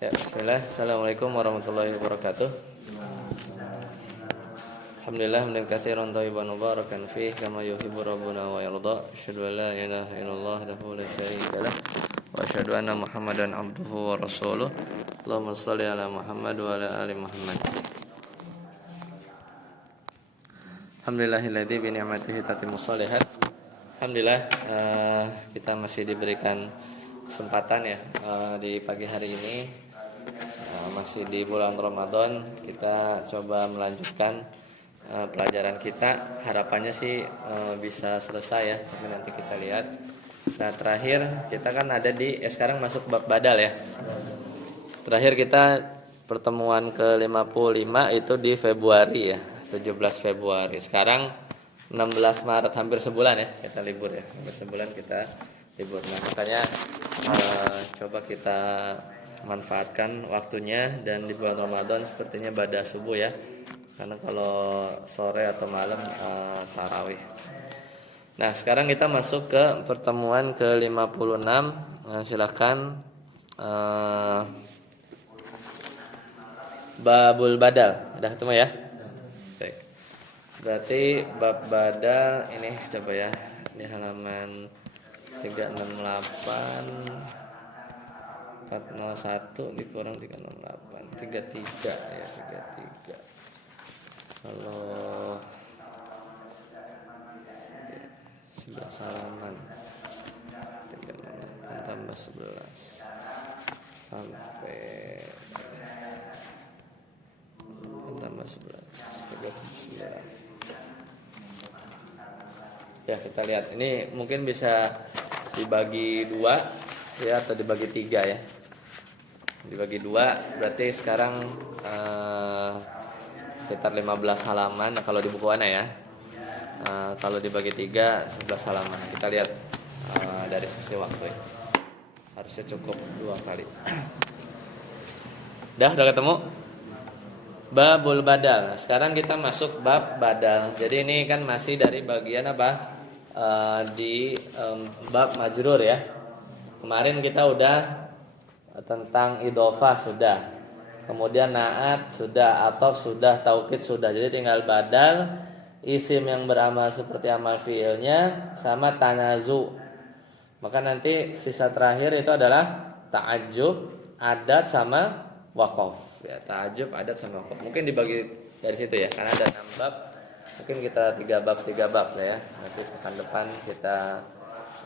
Ya, bismillah. Assalamualaikum warahmatullahi wabarakatuh. Alhamdulillah hamdan katsiran thayyiban mubarakan fihi kama yuhibbu rabbuna wa yarda. Asyhadu an la ilaha illallah wahdahu la syarika lah wa asyhadu anna Muhammadan abduhu wa rasuluh. Allahumma shalli ala Muhammad wa ala ali Muhammad. Alhamdulillahilladzi bi ni'matihi tatimmus shalihat. Alhamdulillah kita masih diberikan kesempatan ya di pagi hari ini. Masih di bulan Ramadan, kita coba melanjutkan pelajaran kita. Harapannya sih bisa selesai ya, tapi nanti kita lihat. Nah, terakhir kita kan ada di sekarang masuk bab badal ya. Terakhir kita pertemuan ke-55 itu di Februari ya, 17 Februari. Sekarang 16 Maret, hampir sebulan ya kita libur ya. Hampir sebulan kita libur. Nah, makanya coba kita manfaatkan waktunya, dan di bulan Ramadan sepertinya pada subuh ya, karena kalau sore atau malam tarawih. Nah, sekarang kita masuk ke pertemuan ke-56. Silakan babul badal. Udah ketemu ya? Baik. Berarti bab badal ini coba ya, di halaman 368 401 dikurang 368 33 ya, 33. Kalau 11 halaman 368 tambah 11 sampai tambah 11 39. Ya, kita lihat ini mungkin bisa dibagi 2 ya, atau dibagi 3 ya. Dibagi 2 berarti sekarang sekitar 15 halaman. Nah, kalau di buku Ana ya. Kalau dibagi 3 11 halaman. Kita lihat dari sisi waktu ya. Harusnya cukup 2 kali. Udah ketemu? Babul badal. Nah, sekarang kita masuk bab badal. Jadi ini kan masih dari bagian apa? Di bab majrur ya. Kemarin kita udah tentang idhofah sudah, kemudian naat sudah, atof sudah, taukid sudah. Jadi tinggal badal, isim yang beramal seperti amal fiilnya, sama tanazu. Maka nanti sisa terakhir itu adalah ta'ajjub, adat sama waqaf. Ya, ta'ajjub, adat sama waqaf. Mungkin dibagi dari situ ya, karena ada 6 bab. Mungkin kita 3 bab lah ya. Nanti pekan depan kita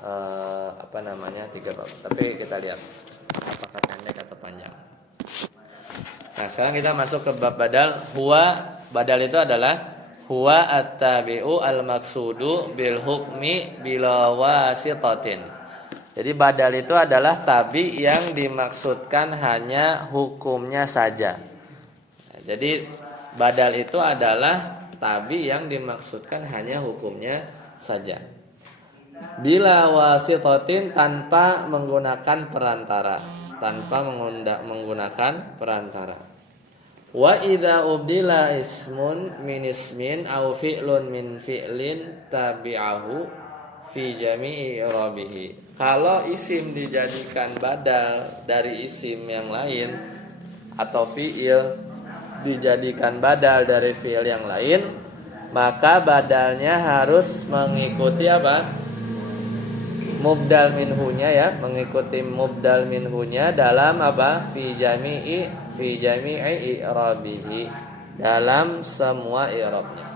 3 bab. Tapi kita lihat apakah pendek atau panjang. Nah, sekarang kita masuk ke bab badal. Badal itu adalah huwa at-tabi'u al-maqsudu bil hukmi bila wasitatin. Jadi badal itu adalah tabi yang dimaksudkan hanya hukumnya saja. Jadi badal itu adalah tabi yang dimaksudkan hanya hukumnya saja. Bila wasitatin, tanpa menggunakan perantara, menggunakan perantara. Wa idza ubdila ismun min ismin aw fi'lun min fi'lin tabi'ahu fi jami'i i'rabihi. Kalau isim dijadikan badal dari isim yang lain, atau fi'il dijadikan badal dari fi'il yang lain, maka badalnya harus mengikuti apa? Mubdal minhunya ya, mengikuti mubdal minhunya dalam apa? Fi jami'i i'rabihi, dalam semua i'rabnya.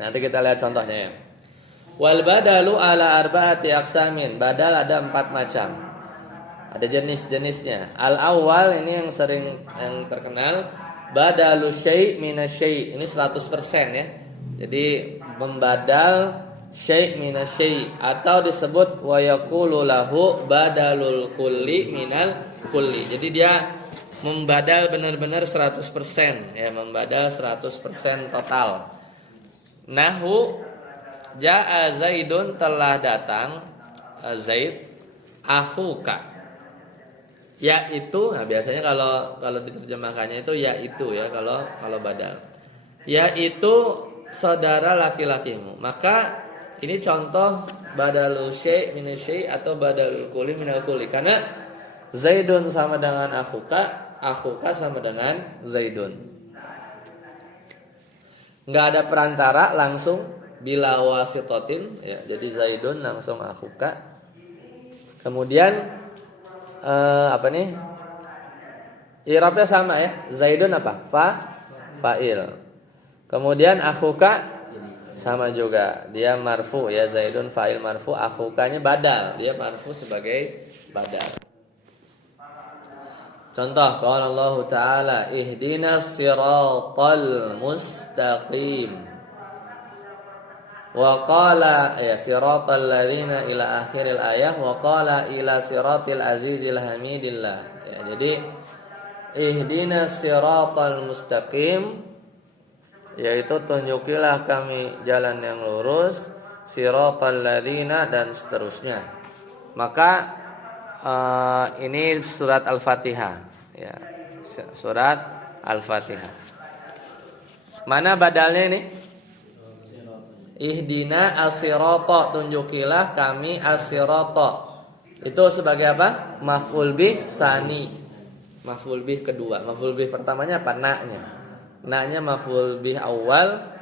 Nanti kita lihat contohnya ya. Wal badalu ala arba'ati aqsamin. Badal ada 4 macam. Ada jenis-jenisnya. Al awal ini yang terkenal, badalu syai' minasyai'. Ini 100% ya. Jadi membadal syai' minasyai', atau disebut wa yaqulu lahu badalul kulli minal kulli. Jadi dia membadal benar-benar 100% ya, membadal 100% total. Nahu jaa Zaidun, telah datang Zaid, akhuka, yaitu. Nah, biasanya kalau diterjemahkannya itu yaitu ya, kalau badal. Yaitu saudara laki-lakimu. Maka ini contoh badalul syai' min syai' atau badalul kulli minal kulli. Karena Zaidun sama dengan akhuka, akhuka sama dengan Zaidun. Nggak ada perantara, langsung bila wasitotin ya. Jadi Zaidun langsung akhuka. Kemudian apa nih? I'rabnya sama ya. Zaidun apa? Fa'il. Kemudian akhuka sama juga, dia marfu ya, Zaidun fa'il marfu, akhukanya badal, dia marfu sebagai badal. Contoh, qala Allah Ta'ala, ihdinas siratal mustaqim. Wa qala ya siratal ladzina ila akhiril ayah wa qala ila siratil azizil hamidillah. Ya, jadi ihdinas siratal mustaqim, yaitu tunjukilah kami jalan yang lurus, siratal ladzina dan seterusnya. Maka ini surat Al-Fatihah ya. Surat Al-Fatihah. Mana badalnya ini? Ihdina as-sirata, tunjukilah kami as-sirata. Itu sebagai apa? Maf'ul bih tsani. Maf'ul bih kedua. Maf'ul bih pertamanya apa? Na-nya. Na-nya maf'ul bih awal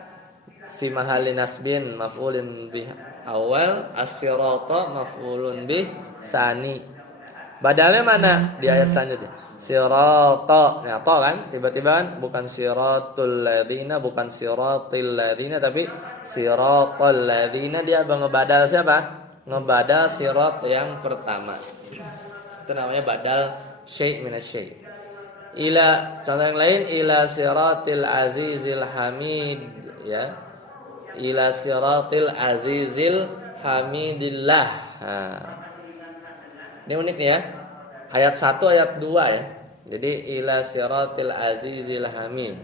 fi mahalli nasbin maf'ulun bih awal, as-sirata maf'ulun bih tsani. Badalnya mana di ayat selanjutnya? Sirata. Nah, to kan tiba-tiba kan bukan siratul ladzina, bukan siratil ladzina, tapi siratal ladzina. Dia ngebadal siapa? Ngebadal sirat yang pertama. Itu namanya badal syai' minasyai'. Ila, contoh yang lain, ila siratil azizil hamid ya. Ila siratil azizil hamidillah. Ini unik ya. Ayat 1 ayat 2 ya. Jadi ila siratil azizil hamid.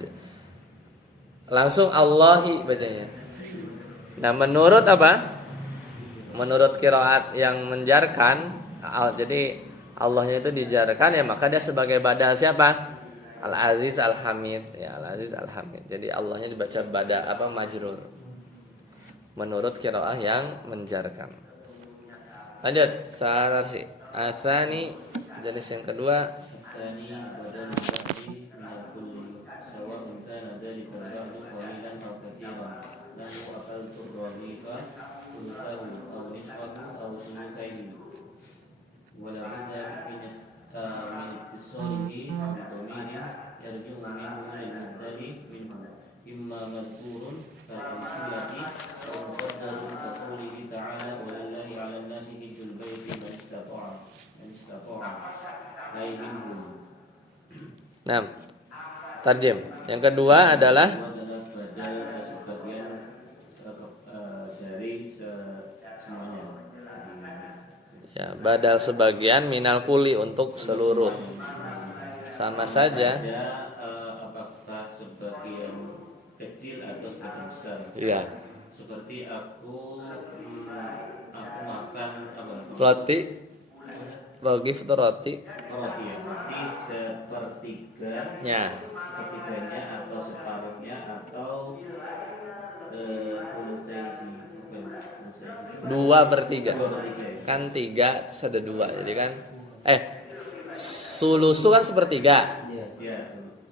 Langsung Allahi bacanya. Nah, menurut apa? Menurut qiraat yang menjarkan, jadi Allahnya itu dijarkan ya, maka dia sebagai badal siapa? Al-Aziz Al-Hamid ya, Al-Aziz Al-Hamid. Jadi Allahnya dibaca bada apa majrur. Menurut qiraah yang menjarkan. Lanjut, Sarasi. Asani, jenis yang kedua. Asani badal mudhari min kulli sawa'un kana dzalika al-ba'du qalilan aw katsiran. Lahu aqaltu radhifa ultahu aw nisfahu aw sulukaihi. Wa la budda min ittisalihi bi dhamiri yarji'u minhu lil-mubtadi minhu imma madhkurun ka-amsilati aw muqaddarun ka-qawlihi ta'ala wa lillahi 'alan nasi hijjul baiti man istata'a ay minhum. Nah, tarjim. Yang kedua adalah badal sebagian dari semuanya. ya, badal sebagian minal kuli untuk seluruh. Sama saja. Apakah sebagian kecil atau sebagian besar? Iya. Seperti aku makan apa? Roti. Rogif itu roti. Roti sepertiganya, sepertiganya atau separuhnya atau Dua per tiga. Kan 3 terus ada 2. Jadi kan sulusu kan sepertiga.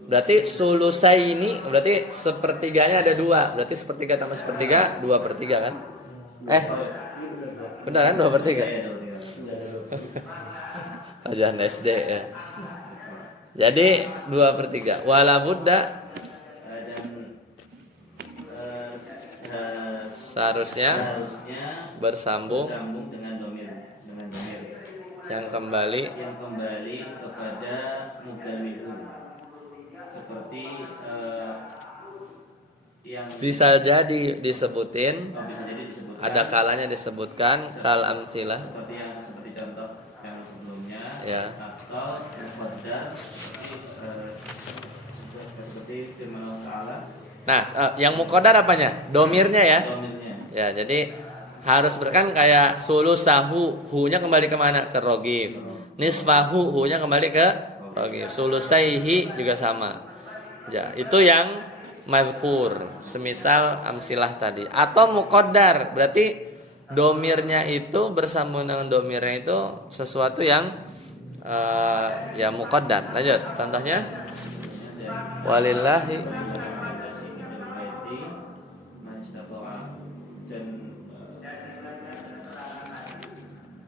Berarti sulusai ini berarti sepertiganya ada 2. Berarti sepertiga tambah sepertiga 2 per 3 kan? Benar kan 2 per 3? Pelajaran SD ya. Jadi 2 per 3. Wala budda seharusnya bersambung dengan domir yang kembali kepada mubtadi'un. Seperti yang bisa jadi disebutin, bisa jadi disebutkan, ada kalanya disebutkan kal amsilah seperti contoh yang sebelumnya ya. Atau muqaddar seperti firman Allah Ta'ala. Nah, yang muqaddar apanya? Domirnya ya. Domirnya. Ya, jadi harus berkan kayak sulusahu, hu-nya kembali kemana? Ke rogif. Nisfahu, hu-nya kembali ke rogif. Sulusaihi juga sama. Ya, itu yang mazkur, semisal amsilah tadi. Atau muqaddar, berarti domirnya itu bersambung dengan domirnya itu sesuatu yang ya muqaddar. Lanjut contohnya. Walillahi dan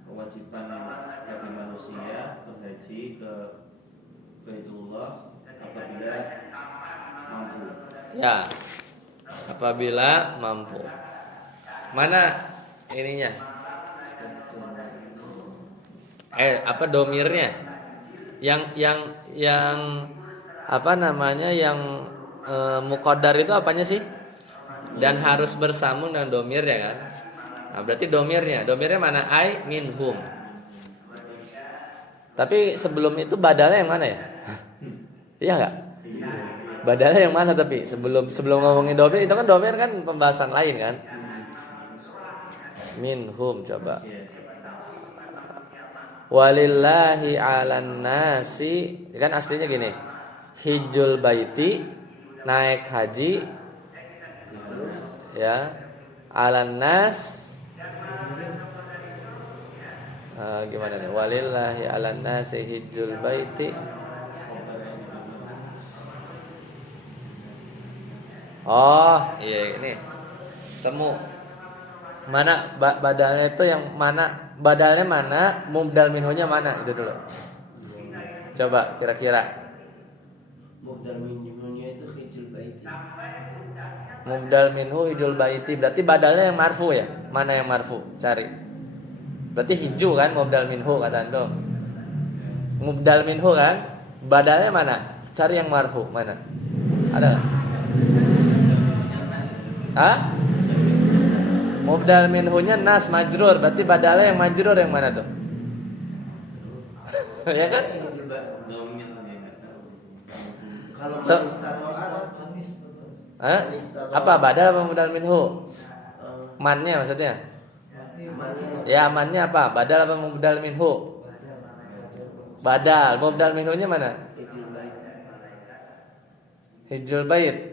kewajiban bagi manusia berhaji ke Baitullah apabila mampu. ya apabila mampu. Mana ininya? Apa domirnya? Yang apa namanya yang muqaddar itu apanya sih? Dan harus bersambung dengan domir ya kan? Nah, berarti domirnya mana? Ai minhum. Tapi sebelum itu badalnya yang mana ya? Iya nggak? Badalnya yang mana tapi sebelum ngomongin domir itu kan domir kan pembahasan lain kan? Minhum coba. Walillahi 'alan nasi kan aslinya gini. Hijjul baiti naik haji ya 'alan nas gimana nih? Walillahi 'alan nasi hijjul baiti. Oh, iya ini. Temu. Mana badalnya itu yang mana? Badalnya mana? Mubdal minhunya mana? Itu dulu. Coba kira-kira. Mubdal minhunya itu hijul baiti. Mubdal minhu hijul baiti. Berarti badalnya yang marfu ya? Mana yang marfu? Cari. Berarti hiju kan mubdal minhu kata antum. Mubdal minhu kan? Badalnya mana? Cari yang marfu mana? Ada nggak? Hah? Mubdal minhunya nas majrur, berarti badalnya yang majrur yang mana tuh? Ya kan? Kalau So- Hah? Apa badal apa mubdal minhu? Mannya maksudnya? Ya mannya apa? Badal apa mubdal minhu? Badal. Mubdal minhunya mana? Hijul bait.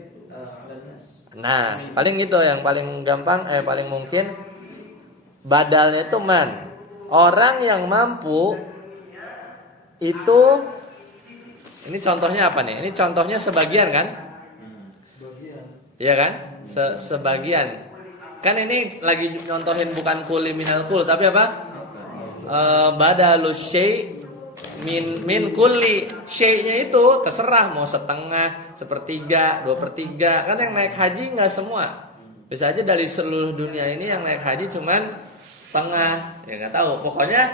Nah, paling gitu yang paling gampang, paling mungkin badalnya itu man. Orang yang mampu itu, ini contohnya apa nih? Ini contohnya sebagian kan? Iya kan? Sebagian. Kan ini lagi contohin bukan kuli minal kul, tapi apa? Badalus syai' min kulli. Syai'nya itu terserah mau setengah, sepertiga, 2/3. Kan yang naik haji nggak semua. Bisa aja dari seluruh dunia ini yang naik haji cuman setengah. Ya nggak tahu. Pokoknya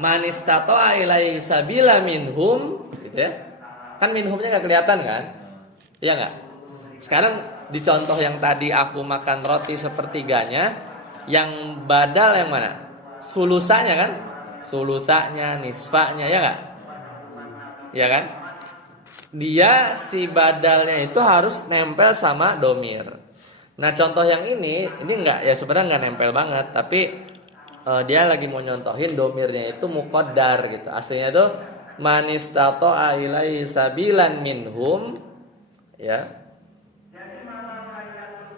manistato'a ilaihi sabila minhum, gitu ya. Kan minhumnya nggak kelihatan kan? Iya nggak? Sekarang di contoh yang tadi aku makan roti sepertiganya, yang badal yang mana? Sulusanya kan? Sulusanya, nisfanya, ya nggak? Ya kan? Dia si badalnya itu harus nempel sama domir. Nah contoh yang ini nggak ya sebenarnya nggak nempel banget, tapi dia lagi mau nyontohin domirnya itu muqaddar gitu. Aslinya itu manistato'a ilaihi sabilan minhum ya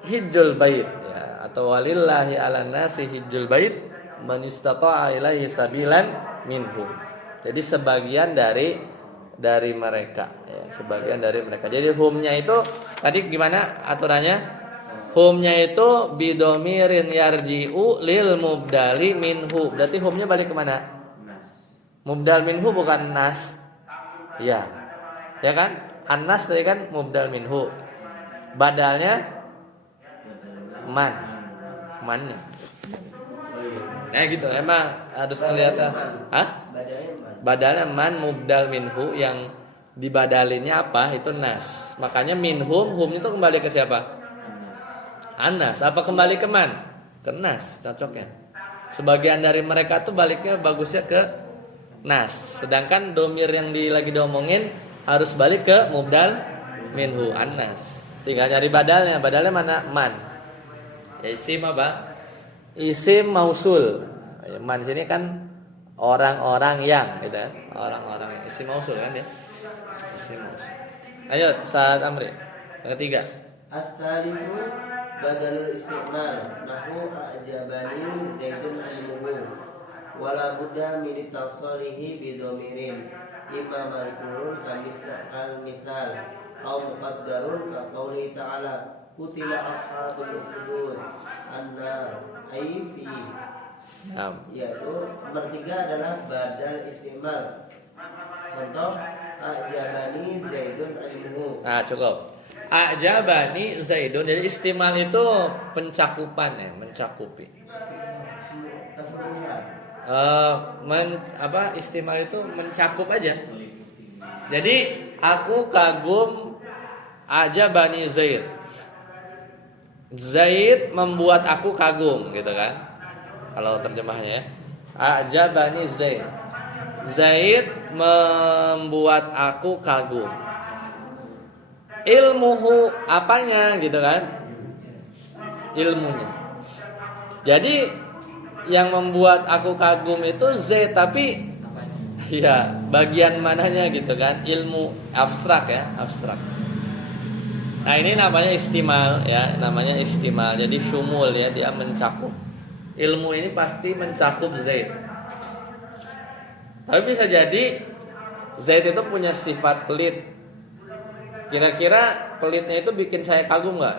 hijjul bait ya, atau walillahi 'alan nasi hijjul bait man istata'a ilaihi sabilan minhum. Jadi sebagian dari mereka ya, sebagian dari mereka. Jadi humnya itu tadi gimana aturannya? Humnya itu bidomirin yarji'u lil mubdali minhu. Berarti humnya balik kemana? Mubdal minhu bukan nas. Ya. Ya kan? An-nas tadi kan mubdal minhu. Badalnya mannya. Nah gitu emang harus kelihatan. Hah? Badalnya man mubdal minhu, yang dibadalinnya apa? Itu nas. Makanya minhum, hum itu kembali ke siapa? Anas. Apa kembali ke man? Ke nas, cocoknya. Sebagian dari mereka tuh baliknya bagusnya ke nas. Sedangkan domir yang lagi diomongin harus balik ke mubdal minhu, anas. Tinggal nyari badalnya. Badalnya mana? Man. Ya isim apa? Isim mausul. Man sini kan orang-orang yang, gitu kan? Orang-orang yang. Isim mausul kan ya? Isim mausul. Ayo, saat amri. Yang ketiga. At-talisu badalul istiqmal nahu a'jabani zaidun ilmuhu. wala budda min ittasalihi bi dhamirin imma madhkurun kal mithal aw muqaddarun ka qouli ta'ala kutila ashabul ukhdud an-nar ay fi. Yaitu nomor 3 adalah badal istimal. Contoh ajabani zaidun ilmuhu. Cukup. Ajabani zaidun. Jadi istimal itu pencakupan ya, mencakupi. Keseluruhan. Istimal itu mencakup aja. Jadi aku kagum ajabani Zaid. Zaid membuat aku kagum gitu kan. Kalau terjemahnya ajabani Zaid. Zaid membuat aku kagum. Ilmuhu apanya gitu kan? Ilmunya. Jadi yang membuat aku kagum itu Zaid, tapi ya bagian mananya gitu kan? Ilmu abstrak ya, abstrak. Nah ini namanya istimal ya, namanya istimal. Jadi syumul ya, dia mencakup. Ilmu ini pasti mencakup Zaid. Tapi bisa jadi Zaid itu punya sifat pelit. Kira-kira pelitnya itu bikin saya kagum nggak?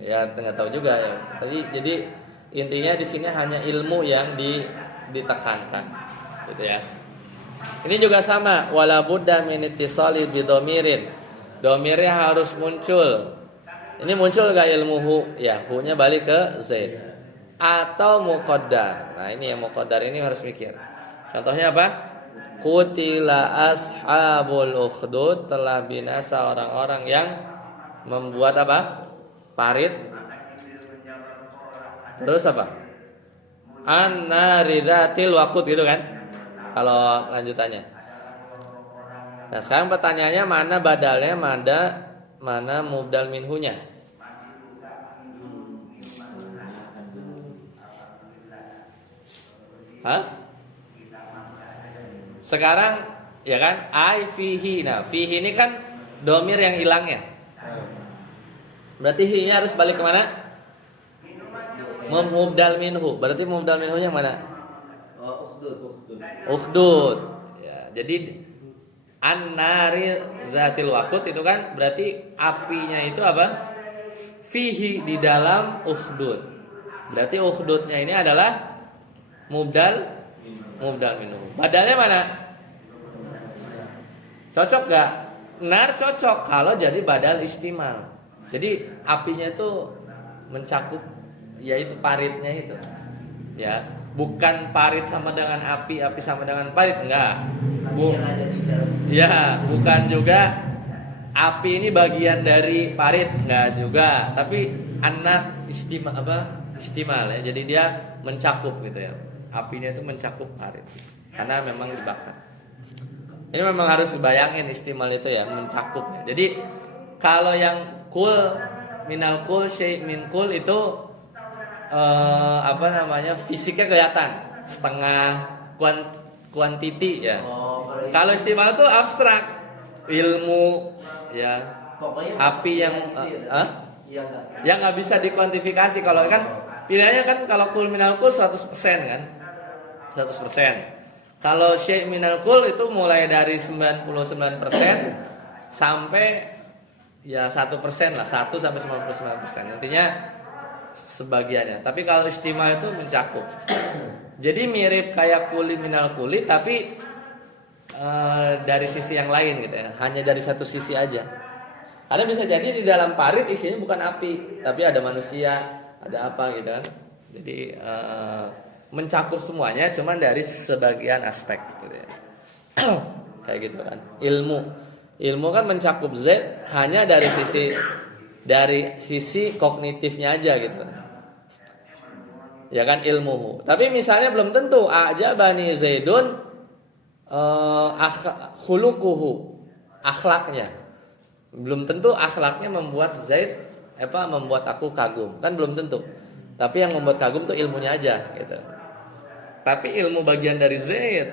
Ya nggak tahu juga ya. Jadi intinya di sini hanya ilmu yang ditekankan, gitu ya. Ini juga sama. Wala budda min ittisali bi dhamirin. Dhamirnya harus muncul. Ini muncul nggak ilmuhu? Ya, hu-nya balik ke Zaid. Atau muqaddar. Nah ini yang muqaddar ini harus mikir. Contohnya apa? Qutila ashabul ukhdud, telah binasa orang-orang yang membuat apa? Parit. Terus apa? An-naridatil waqud gitu kan? Kalau lanjutannya. Nah, sekarang pertanyaannya mana badalnya, mana mubdal minhunya? Hah? Sekarang ya kan ai fihi. Nah, fihi ini kan domir yang hilang ya. Berarti hi-nya harus balik kemana? Mubdal minhu. Berarti mubdal minhu yang mana? Ukhdud. Ya, jadi an-nari dzatil waqud itu kan berarti apinya itu apa? Fihi, di dalam ukhdud. Berarti ukhdudnya ini adalah mubdal minhu. Badalnya mana? Cocok gak? Nar cocok kalau jadi badal istimal. Jadi apinya itu mencakup, yaitu paritnya itu. Ya, bukan parit sama dengan api sama dengan parit, enggak. Ya, bukan juga api ini bagian dari parit, enggak juga. Tapi anak istimal ya. Jadi dia mencakup gitu ya. Apinya itu mencakup parit karena memang dibakar. Ini memang harus dibayangin istimal itu ya, mencakup. Jadi kalau yang kul minal kul syai' min kul itu fisiknya kelihatan setengah kuantiti ya. Kalau istimal itu abstrak, ilmu ya, api yang yang nggak bisa dikuantifikasi. Kalau kan pilihannya kan kalau kul minal kul 100% kan, 100%. Kalau syai' minal kul itu mulai dari 99% sampai ya 1% lah, 1 sampai 99%. Intinya sebagiannya. Tapi kalau istimal itu mencakup. Jadi mirip kayak kuli minal kuli, tapi dari sisi yang lain gitu ya. Hanya dari satu sisi aja. Karena bisa jadi di dalam parit isinya bukan api, tapi ada manusia, ada apa gitu kan. Jadi mencakup semuanya, cuman dari sebagian aspek gitu ya. Kayak gitu kan. Ilmu kan mencakup Z hanya dari sisi kognitifnya aja gitu. Ya kan, ilmu. Tapi misalnya belum tentu ajabani Zaidun khuluquhu, akhlaknya. Belum tentu akhlaknya membuat Zaid membuat aku kagum. Kan belum tentu. Tapi yang membuat kagum tuh ilmunya aja gitu. Tapi ilmu bagian dari Zaid,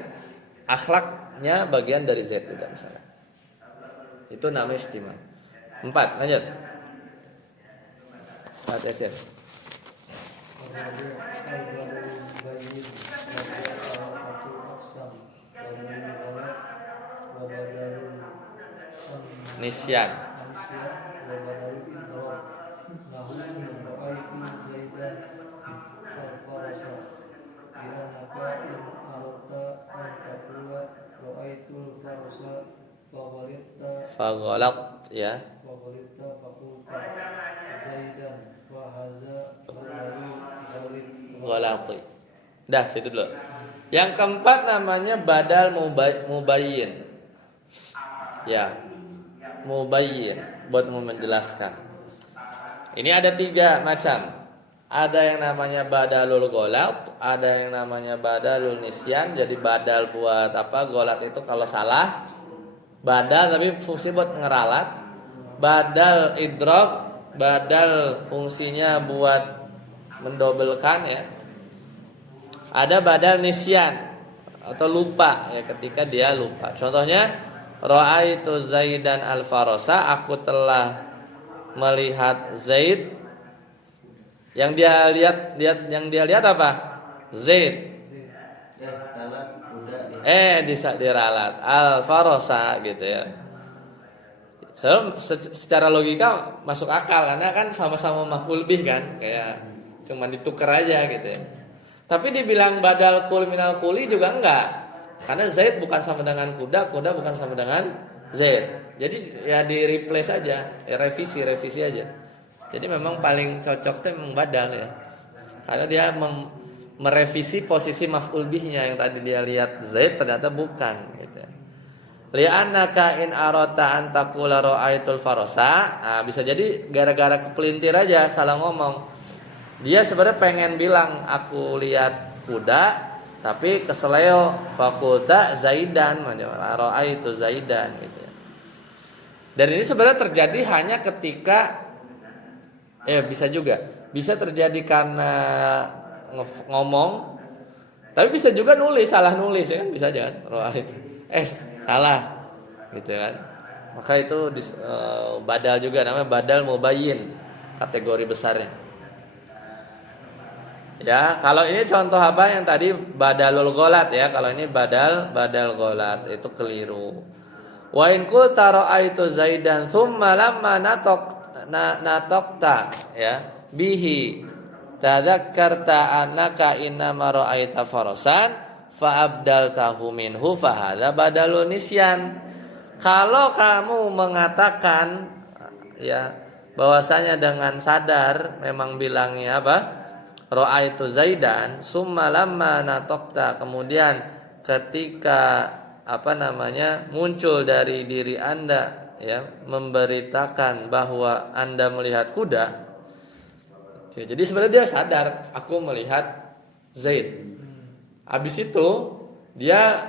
akhlaknya bagian dari Zaid juga misalnya. Itu namanya istimal. 4, lanjut. Pak Yasir. nisyan. Faghalat ya. Ghalati. Dah situ dulu. Yang keempat namanya badal mubayyin. Ya. Mubayyin buat menjelaskan. Ini ada 3 macam. Ada yang namanya badalul ghalat, ada yang namanya badalul nisyan. Jadi badal buat apa? Ghalat itu kalau salah. Badal tapi fungsi buat ngeralat. Badal idrak, badal fungsinya buat mendobelkan ya. Ada badal nisyan atau lupa ya, ketika dia lupa. Contohnya ra'aitu Zaidan al-Farasa, aku telah melihat Zaid. Yang dia lihat apa? Zaid. Diralat al-Farasa gitu ya. Secara logika masuk akal karena kan sama-sama maf'ul bih kan, kayak cuma ditukar aja gitu ya. Tapi dibilang badal kul minal kuli juga enggak. Karena Zaid bukan sama dengan kuda, kuda bukan sama dengan Zaid. Jadi ya di replace aja, ya revisi aja. Jadi memang paling cocok itu memang badal ya. Karena dia merevisi posisi maf'ul bihnya, yang tadi dia lihat Zaid ternyata bukan gitu. Li'annaka in arata an taqula ra'aitul farasa. Nah, bisa jadi gara-gara kepelintir aja salah ngomong. Dia sebenarnya pengen bilang aku lihat kuda, tapi keseleo fakulta Zaidan, ra'aitu Zaidan gitu ya. Dan ini sebenarnya terjadi hanya ketika bisa terjadi karena ngomong, tapi bisa juga salah nulis ya kan, bisa aja kan ra'aitu salah gitu kan. Maka itu badal juga, namanya badal mubayyin, kategori besarnya. Ya, kalau ini contoh apa yang tadi badalul ghalat ya. Kalau ini badal ghalat itu keliru. Wa in qulta ra'aitu Zaidan tsumma lamma nataqta ya bihi tadzakkarta annaka innama ra'aita farasan fa abdaltahu minhu fa hadza badalun nisyan. Kalau kamu mengatakan ya bahwasanya dengan sadar memang bilangnya apa? Ra'aitu Zaidan summa lamma nataqta, kemudian ketika muncul dari diri Anda ya memberitakan bahwa Anda melihat kuda. Ya, jadi sebenarnya dia sadar aku melihat Zaid. Habis itu dia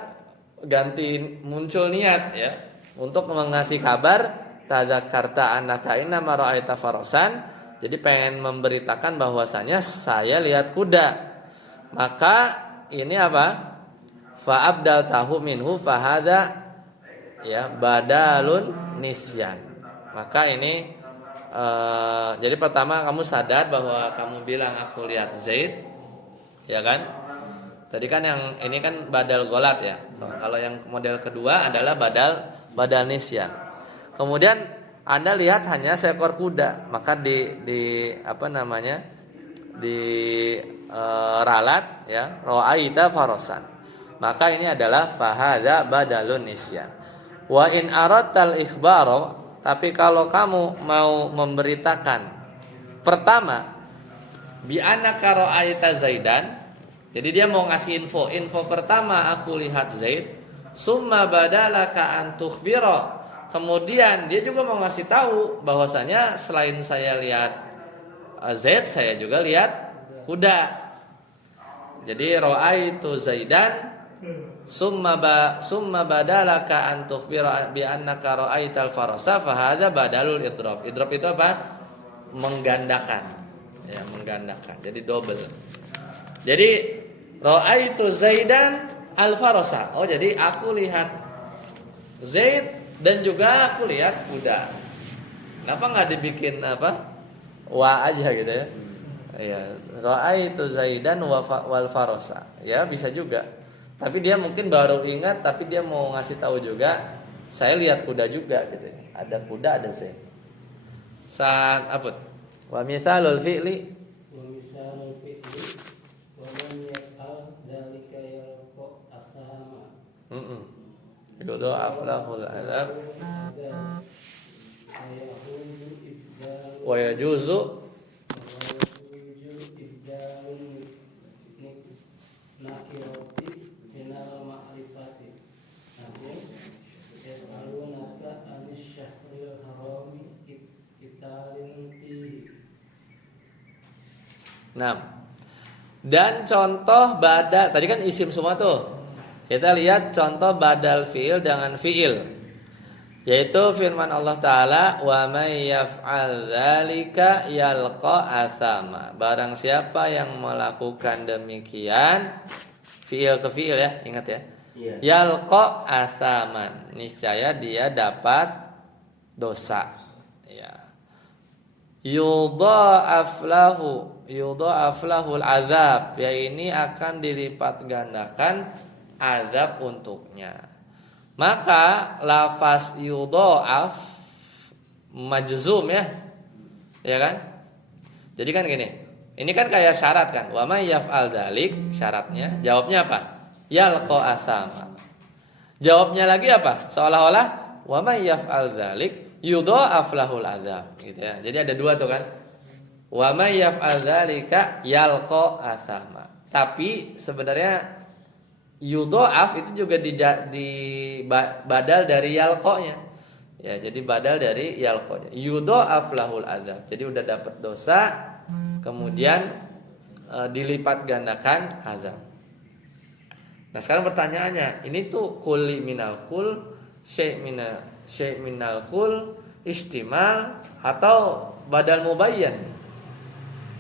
ganti muncul niat ya untuk mengasih kabar tadzakarta annaka innama ra'aita farasan. Jadi pengen memberitakan bahwasanya saya lihat kuda. Maka ini apa? Fa abdaltahu minhu fa hadza ya badalun nisyan. Maka ini jadi pertama kamu sadar bahwa kamu bilang aku lihat Zaid, ya kan? Tadi kan yang ini kan badal ghalat ya. Kalau yang model kedua adalah badal nisyan. Kemudian Anda lihat hanya seekor kuda, maka ralat ya ra'aita farasan. Maka ini adalah fahadza badalun nisyan. Wa in aratal ikhbara, tapi kalau kamu mau memberitakan pertama bi annaka ra'aita Zaidan, jadi dia mau ngasih info pertama aku lihat Zaid, summa badalaka an tukhbira. Kemudian dia juga mau ngasih tahu bahwasanya selain saya lihat Zaid, saya juga lihat kuda. Jadi ra'aitu Zaidan summa badalaka an tukhbira bi annaka ra'aital farasa fa hadza badalul idrab. Idrab itu apa? Menggandakan. Ya, menggandakan. Jadi double. Jadi ra'aitu Zaidan al-farasa. Oh, jadi aku lihat Zaid dan juga aku lihat kuda. Kenapa nggak dibikin wa aja gitu ya? Ya, ra'aitu Zaidan wal farasa. Ya, bisa juga. Tapi dia mungkin baru ingat, tapi dia mau ngasih tahu juga Saya lihat kuda juga gitu. Ada kuda, ada saya. Saat apa? Wa misalul fi'li ومثال الفعل ومن يفعل ذلك يلقى أثاما yudha'af lahul adzab ويجوز إبدال wa yajuzu إبدال النكرة من المعرفة. يسألونك عن الشهر الحرام قتال فيه. Nah, dan contoh badal tadi kan isim semua tuh. Kita lihat contoh badal fiil dengan fiil, yaitu firman Allah Ta'ala, wa may yaf'al dzalika yalqa atsama. Barang siapa yang melakukan demikian, fiil ke fiil ya, ingat ya. Iya. Yalqa atsaman, niscaya dia dapat dosa. Ya. Yudha'af lahul azab, ya ini akan dilipat gandakan azab untuknya. Maka lafaz yudha'af majzum ya. Ya kan? Jadi kan gini. Ini kan kayak syarat kan. Wa may yaf'al dzalik, syaratnya. Jawabnya apa? Yalqa asama. Jawabnya lagi apa? Seolah-olah wa may yaf'al dzalik yudha'af lahul azab gitu ya. Jadi ada dua tuh kan. Wa may yaf'al dzalika yalqa asama. Tapi sebenarnya yudha'af itu juga di badal dari yalqonya. Ya, jadi badal dari yalqonya. Yudha'af lahul azab. Jadi udah dapat dosa, kemudian dilipat gandakan azab. Nah, sekarang pertanyaannya, ini tuh kuli minal kul, syai' minal kul, istimal atau badal mubayyan?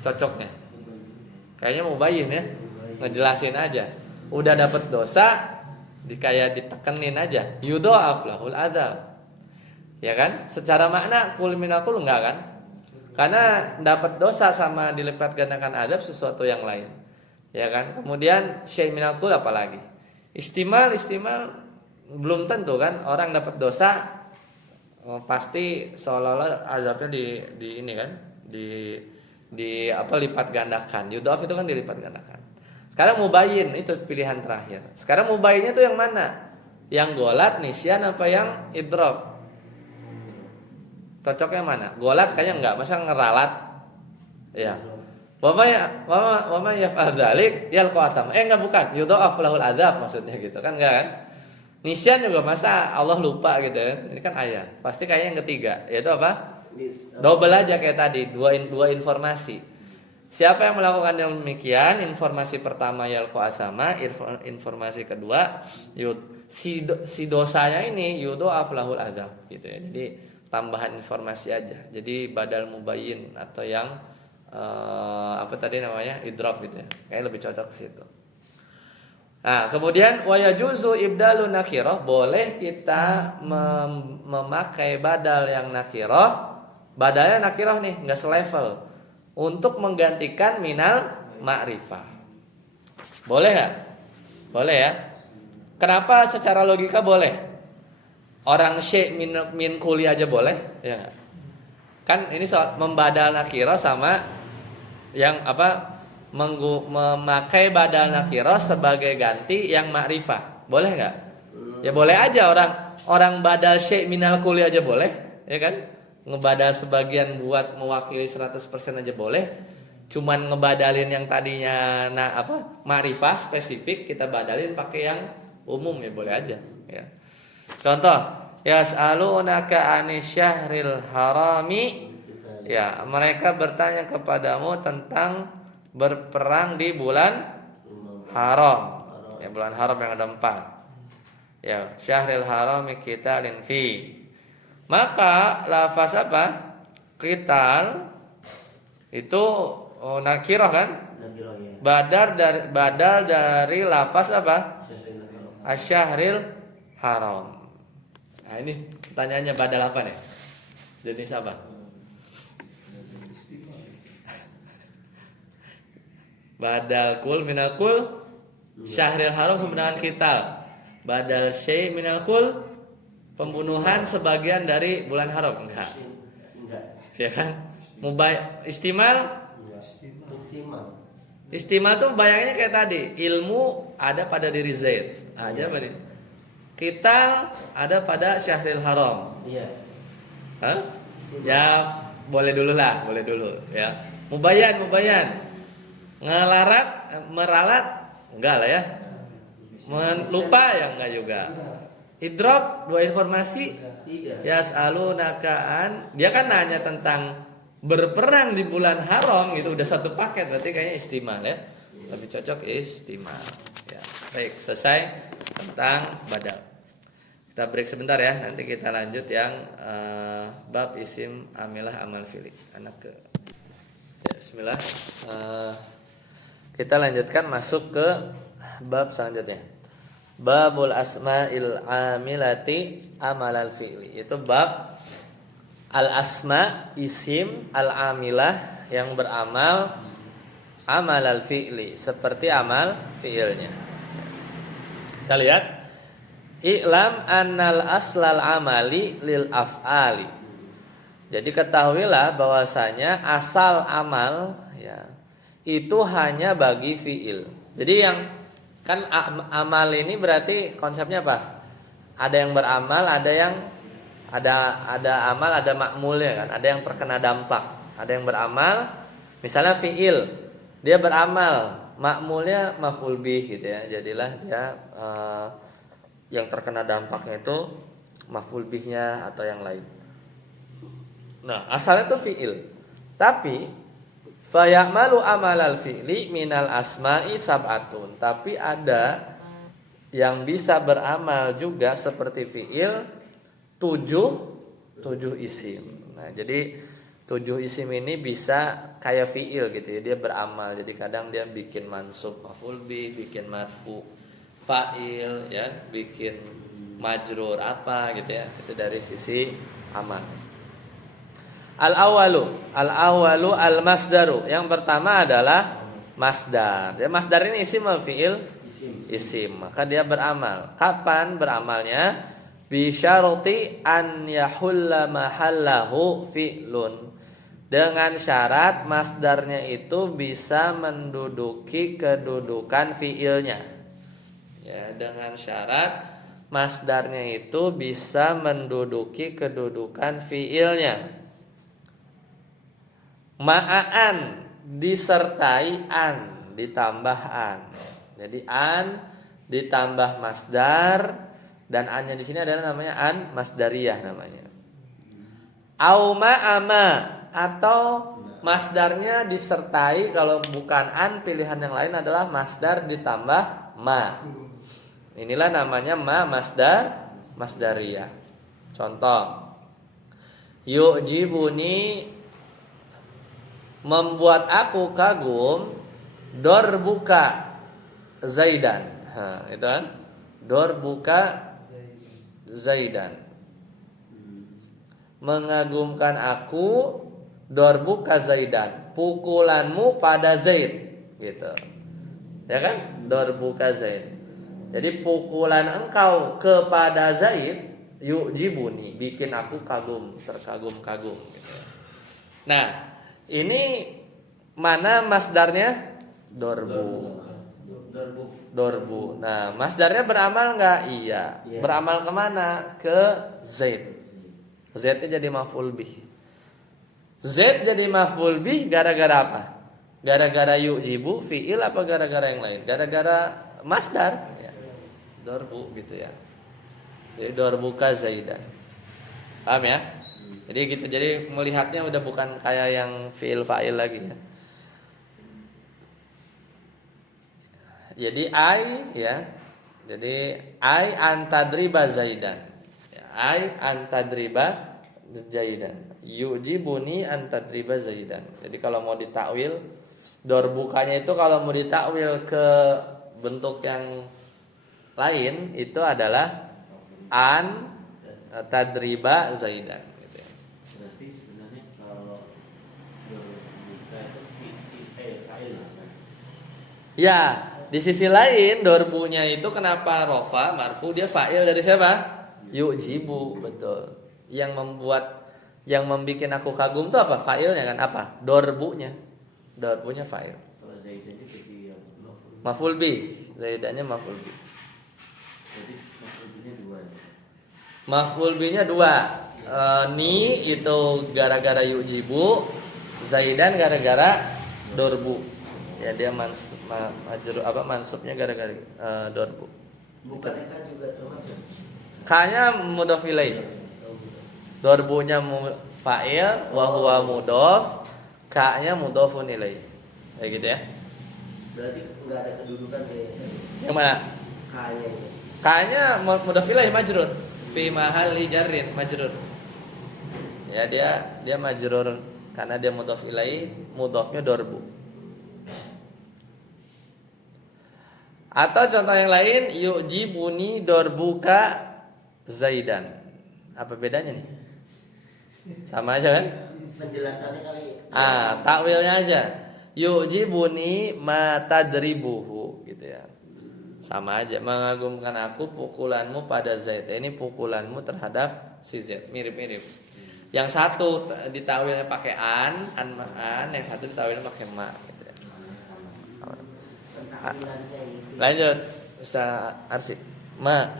Cocoknya. Kayaknya mubayyin ya. Ngejelasin aja. Udah dapat dosa, kayak ditekenin aja. Yudha'af lahul azab. Ya kan? Secara makna kul minal kul enggak kan? Karena dapat dosa sama dilipat gandakan azab sesuatu yang lain. Ya kan? Kemudian syai' minal kul apalagi? Istimal belum tentu kan orang dapat dosa pasti seolah-olah azabnya di ini kan? Di apa lipat gandakan. Yudha'af itu kan dilipat gandakan. Sekarang mubayyin itu pilihan terakhir. Sekarang mubayyinnya itu yang mana? Yang golat, nisyan apa yang idrob? Cocoknya mana? Golat kayaknya enggak, masa ngeralat? Ya. Wa ma yaf'al dzalik yalqa atham. Enggak bukan, yudha'af lahul azab maksudnya gitu kan enggak kan? Nisyan juga masa Allah lupa gitu kan. Ini kan ayat. Pasti kayaknya yang ketiga, yaitu apa? Double aja kayak tadi, dua informasi. Siapa yang melakukan demikian? Informasi pertama yalqa asama, informasi kedua si dosanya ini yudha'af lahul azab gitu ya. Jadi tambahan informasi aja. Jadi badal mubayyin atau yang apa tadi namanya? Idrob gitu ya. Kayaknya lebih cocok ke situ. Nah, kemudian wa yajuzu ibdalu nakirah, boleh kita memakai badal yang nakirah. Badalnya nakirah nih, enggak selevel, untuk menggantikan minal ma'rifah. Boleh enggak? Boleh ya. Kenapa secara logika boleh? Orang syai' min kuli aja boleh, ya enggak? Kan ini soal membadal nakirah sama yang apa? Memakai badal nakirah sebagai ganti yang ma'rifah. Boleh enggak? Ya boleh aja, orang badal syai' minal kuli aja boleh, ya kan? Ngebadal sebagian buat mewakili 100% aja boleh. Cuman ngebadalin yang tadinya ma'rifah spesifik kita badalin pakai yang umum ya boleh aja ya. Contoh, yas'alunaka 'anis syahril harami. Ya, mereka bertanya kepadamu tentang berperang di bulan haram. Ya, bulan haram yang ada 4. Ya, syahril harami qitalin fi. Maka lafaz apa? Qital itu nakirah kan? Badal dari lafaz apa? Asy-syahril haram. Nah, ini pertanyaannya badal apa nih? Jenis apa? Badal kul minal kul, syahril haram sama dengan qital. Badal syai' minal kul, pembunuhan sebagian dari bulan haram? Enggak. Enggak. Ya kan? Istimal? Istimal. Istimal tuh bayangnya kayak tadi, ilmu ada pada diri Zaid. Aja apa nih? Kita ada pada Syahril Haram. Iya. Hah? Ya boleh dulu lah, boleh dulu ya. Mubayan. Ngelarat, meralat enggak lah ya. Lupa ya enggak juga. Idrop dua informasi. Tidak. Yas'alunaka'an, dia kan nanya tentang berperang di bulan haram gitu, udah satu paket, berarti kayaknya istimal ya. Lebih cocok istimal. Ya, baik, selesai tentang badal. Kita break sebentar ya, nanti kita lanjut yang bab isim amilah amal fi'li. Anak ke ya, bismillah. Kita lanjutkan masuk ke bab selanjutnya. Babul asma'il amilati amalal fi'li. Itu bab al-asma, isim, al-amilah yang beramal amalal fi'li, seperti amal fi'ilnya. Kita lihat, i'lam annal aslal amali lil af'ali. Jadi ketahuilah bahwasanya asal amal ya itu hanya bagi fi'il. Jadi yang kan amal ini berarti konsepnya apa? Ada yang beramal, ada amal, ada makmulnya kan, ada yang terkena dampak, ada yang beramal, misalnya fiil, dia beramal, makmulnya maf'ul bih gitu ya, jadilah dia yang terkena dampaknya itu maf'ul bihnya atau yang lain. Nah asalnya itu fiil, tapi fayamalu amalal fi'li minal asma'i sab'atun, tapi ada yang bisa beramal juga seperti fiil tujuh isim. Nah, jadi 7 isim ini bisa kayak fiil gitu ya, dia beramal. Jadi kadang dia bikin mansub maf'ul bih, bikin marfu fa'il ya, bikin majrur apa gitu ya. Itu dari sisi amal. Al-awwalu al-masdaru. Yang pertama adalah masdar. Ya, masdar ini isim atau fiil? Isim. Maka dia beramal. Kapan beramalnya? Bisyarti an yahulla mahallahu fi'lun, dengan syarat masdarnya itu bisa menduduki kedudukan fi'ilnya ya, dengan syarat masdarnya itu bisa menduduki kedudukan fi'ilnya. Ma'an disertai an, ditambah an. Jadi an ditambah masdar, dan an-nya di sini adalah namanya an masdariyah namanya. Au ma'ama, atau masdarnya disertai, kalau bukan an pilihan yang lain adalah masdar ditambah ma. Inilah namanya ma masdariyah. Contoh, yu'jibuni, membuat aku kagum, dorbuka Zaidan. Itu kan? Dorbuka Zaidan, mengagumkan aku, dorbuka Zaidan, pukulanmu pada Zaid, gitu. Ya kan? Dorbuka Zaid. Jadi pukulan engkau kepada Zaid, yu'jibuni, bikin aku kagum, terkagum-kagum gitu. Nah, ini mana masdarnya? Dorbu. Nah, masdarnya beramal nggak? Iya. Beramal kemana? Ke Zaid. Zaidnya jadi maf'ul bih. Zaid jadi maf'ul bih gara-gara apa? Gara-gara yu'jibu fi'il apa gara-gara yang lain? Gara-gara masdar. Ya. Dorbu gitu ya. Jadi dorbuka Zaidan. Paham ya? Jadi gitu. Jadi melihatnya udah bukan kayak yang fi'il fa'il lagi ya. Jadi ya. Jadi antadriba Zaidan. Ya, antadriba Zaidan. Yujibuni antadriba Zaidan. Jadi kalau mau ditakwil, dorbukanya itu kalau mau ditakwil ke bentuk yang lain itu adalah tadriba Zaidan. Gitu ya. Berarti sebenarnya kalau dorbuka itu fa'il kan? Ya. Di sisi lain dorbunya itu kenapa rofa marfu, dia fa'il dari siapa? Yu'jibu, betul. Yang membuat aku kagum tuh apa? Fa'ilnya kan apa? Dorbunya. Dorbunya fa'il. Kalau Zaidannya jadi yang Maf'ul bi. Zaidannya maf'ul bi. jadi maksudnya dua ya. Maf'ul bi-nya dua. Ni itu gara-gara yu'jibu, Zaidan gara-gara dorbu. Ya dia mansubnya gara-gara dorbu. Bukannya kan juga termasuk. Kanya mudhof ilaih. Dorbunya fa'il wa huwa mudhof, ka-nya mudhofun ilaih. Kayak gitu ya. Berarti nggak ada kedudukan kayak Yang mana? kayaknya. Ka-nya mudhof ilaih majrur fi mahalli jarrin majrur. Ya dia majrur karena dia mudhof ilaih, mudhofnya dorbu. Atau contoh yang lain, yu'jibuni dorbuka Zaidan. Apa bedanya nih? Sama aja kan? Penjelasannya kali. Takwilnya aja. Yu'jibuni ma tadribuhu gitu ya. Sama aja, mengagumkan aku pukulanmu pada Zaid. Ini pukulanmu terhadap si Zaid, mirip-mirip. Yang satu ditawilnya pakai an, yang satu ditawilnya pakai ma gitu ya. Lanjut Ustaz Arsi. Ma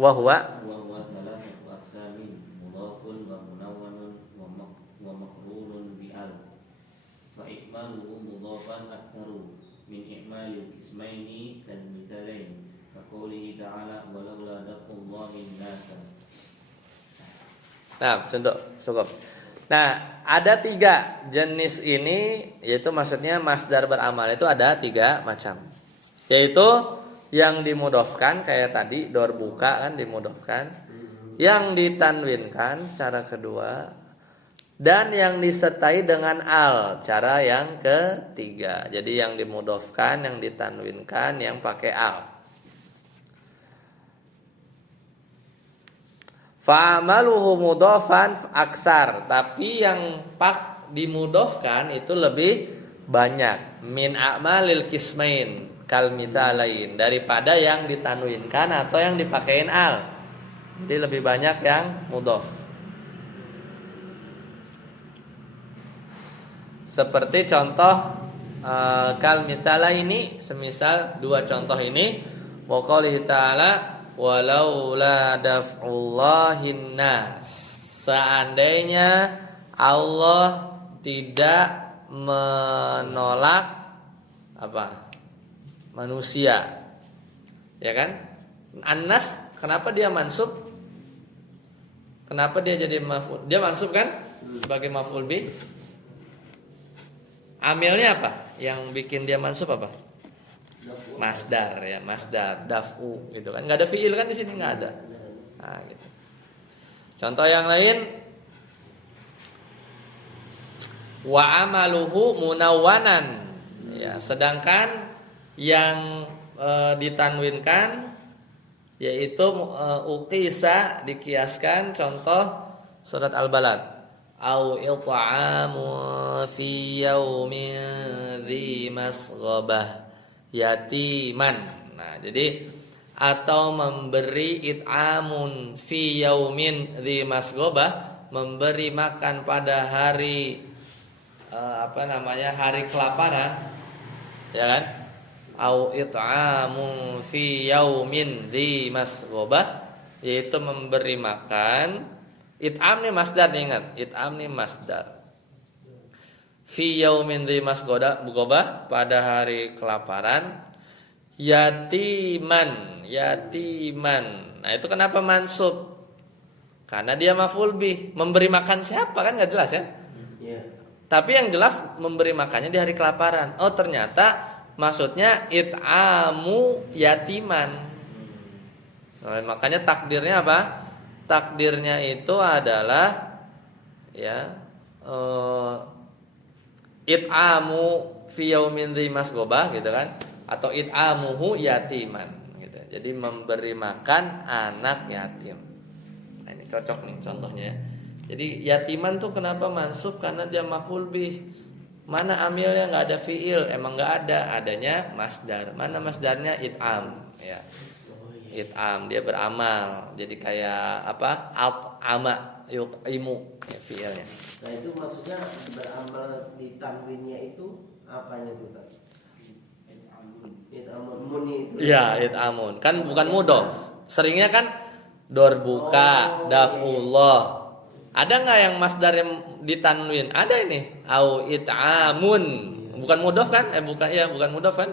wa huwa Wa thalathatu aqsamin mudhafun wa munawwanun wa maqrunun bi al. Fa ikmaluhu mudhafan aktsaru min ikmalil qismaini kal mithalain. Ka qoulihi ta'ala walaula dafullahi nasa. Nah, contoh cukup. Nah, ada 3 jenis ini, yaitu maksudnya masdar beramal itu ada 3 macam. Yaitu yang dimudhofkan kayak tadi dorbuka kan dimudhofkan, yang ditanwinkan cara kedua, dan yang disertai dengan al cara yang ketiga. Jadi yang dimudhofkan, yang ditanwinkan, yang pakai al. Fa'amaluhu mudhofan aksar, tapi yang dimudhofkan itu lebih banyak min a'malil kismain kal mitsalain daripada yang ditanwinkan atau yang dipakein al. Jadi lebih banyak yang mudhof. Seperti contoh kal mitsala ini, semisal 2 contoh ini, wa qoulihi ta'ala walaula daf'ullahin nas, seandainya Allah tidak menolak apa? Manusia. Ya kan? An-nas kenapa dia mansub? Kenapa dia jadi maf'ul? Dia mansub kan sebagai maf'ul bi. Amilnya apa? Yang bikin dia mansub apa? Masdar ya, masdar, daf'u gitu kan. Enggak ada fiil kan di sini, enggak ada. Nah, gitu. Contoh yang lain, wa amaluhu munawwanan. Ya, sedangkan yang ditanwinkan yaitu uqisa dikiaskan, contoh surat Al-Balad. Au it'amu fi yaumin dzi masghabah yatiman. Nah, jadi atau memberi it'amun fi yaumin dzi masghabah, memberi makan pada hari hari kelaparan, ya kan? Au it'amun fi yaumin dzi masghabah, yaitu memberi makan. It'am nih masdar, ingat, it'am nih masdar. Fi yaumin dzi masghabah, pada hari kelaparan, yatiman. Nah, itu kenapa mansub? Karena dia maf'ul bih. Memberi makan siapa kan enggak jelas ya? Iya. Tapi yang jelas memberi makannya di hari kelaparan. Oh, ternyata maksudnya it'amu yatiman. Nah, makanya takdirnya apa? Takdirnya itu adalah ya it'amu fi yaumin dzi masghabah gitu kan, atau it'amuhu yatiman gitu. Jadi memberi makan anak yatim. Nah, ini cocok nih contohnya. Jadi yatiman tuh kenapa mansub? Karena dia maf'ul bih. Mana amilnya? Enggak ada fiil, emang enggak ada, adanya masdar. Mana masdarnya? It'am ya. It'am, dia beramal. Jadi kayak apa? At'ama yuqimu ya fi'ilnya. Nah itu maksudnya beramal di tanwinnya itu apanya tuh Ustaz? It'amun itu. Iya, it'amun. Kan bukan mudhof. Seringnya kan dorbuka, daf'ullah. Ada nggak yang masdar yang ditanwin? Ada ini. Au it'amun. Bukan mudhof kan? Bukan ya, bukan mudhof kan?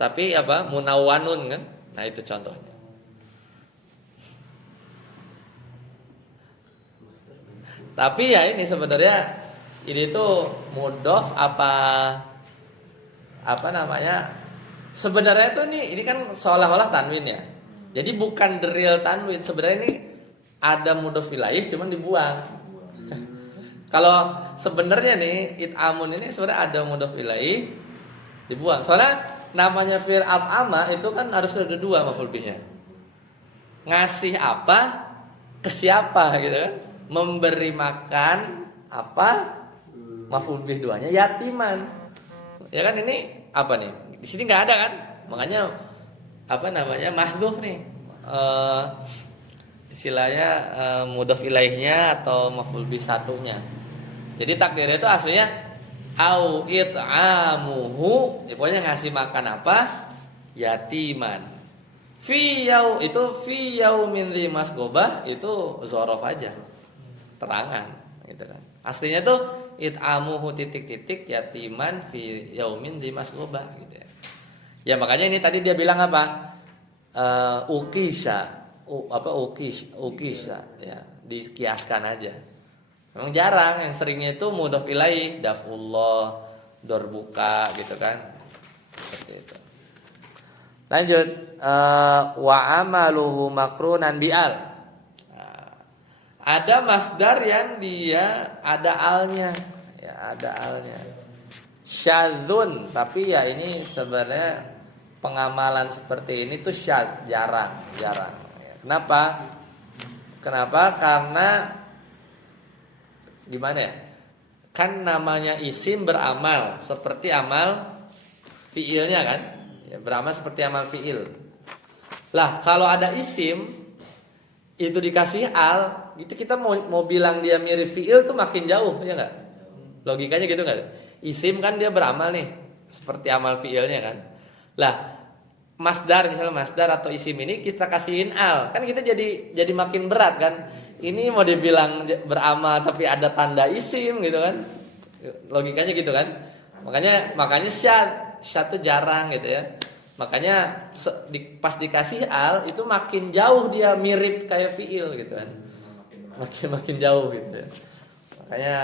Tapi apa? Munawwanun kan? Nah, itu contohnya. Tapi ya ini sebenarnya ini tuh mudhof apa namanya? Sebenarnya tuh ini kan seolah-olah tanwin ya. Jadi bukan the real tanwin. Sebenarnya ini ada mudhof ilaih cuman dibuang. Kalau sebenarnya nih it'amun ini sebenarnya ada mudhof ilaih dibuang. Soalnya namanya fi'il at'ama itu kan harus ada dua maf'ul bihnya. Ngasih apa ke siapa gitu kan? Memberi makan apa? Maf'ul bih duanya yatiman. Ya kan ini apa nih? Di sini nggak ada kan? Makanya apa namanya? Mahdhuf nih. Istilahnya mudhof ilaihnya atau maf'ul bih satunya. Jadi takdirnya itu aslinya au it'amuhu, ya pokoknya ngasih makan apa? Yatiman. Fi yaumin dzi masghobah itu dzaraf aja. Terangan gitu kan. Aslinya tuh it'amuhu titik-titik yatiman fi yaumin dzi masghobah gitu ya. Ya makanya ini tadi dia bilang apa? Ukisha ya, dikiaskan aja. Memang jarang, yang seringnya itu mudhof ilaih, daf'ullah, dorbuka gitu kan. Seperti itu. Lanjut, wa amaluhu makrunan bi'al. Ada masdar yang dia ada alnya, ya ada alnya. Syadzun, tapi ya ini sebenarnya pengamalan seperti ini tuh syadz, jarang. Kenapa? Karena gimana ya? Kan namanya isim beramal seperti amal fiilnya kan? Ya, beramal seperti amal fiil. Lah kalau ada isim itu dikasih al, itu kita mau bilang dia mirip fiil tuh makin jauh ya nggak? Logikanya gitu nggak? Isim kan dia beramal nih seperti amal fiilnya kan? Lah masdar misalnya masdar atau isim ini kita kasihin al, kan kita jadi makin berat kan? Ini mau dibilang beramal tapi ada tanda isim gitu kan? Logikanya gitu kan? Makanya syad tuh jarang gitu ya. Makanya pas dikasih al itu makin jauh dia mirip kayak fiil gitu kan. Makin jauh gitu ya. Makanya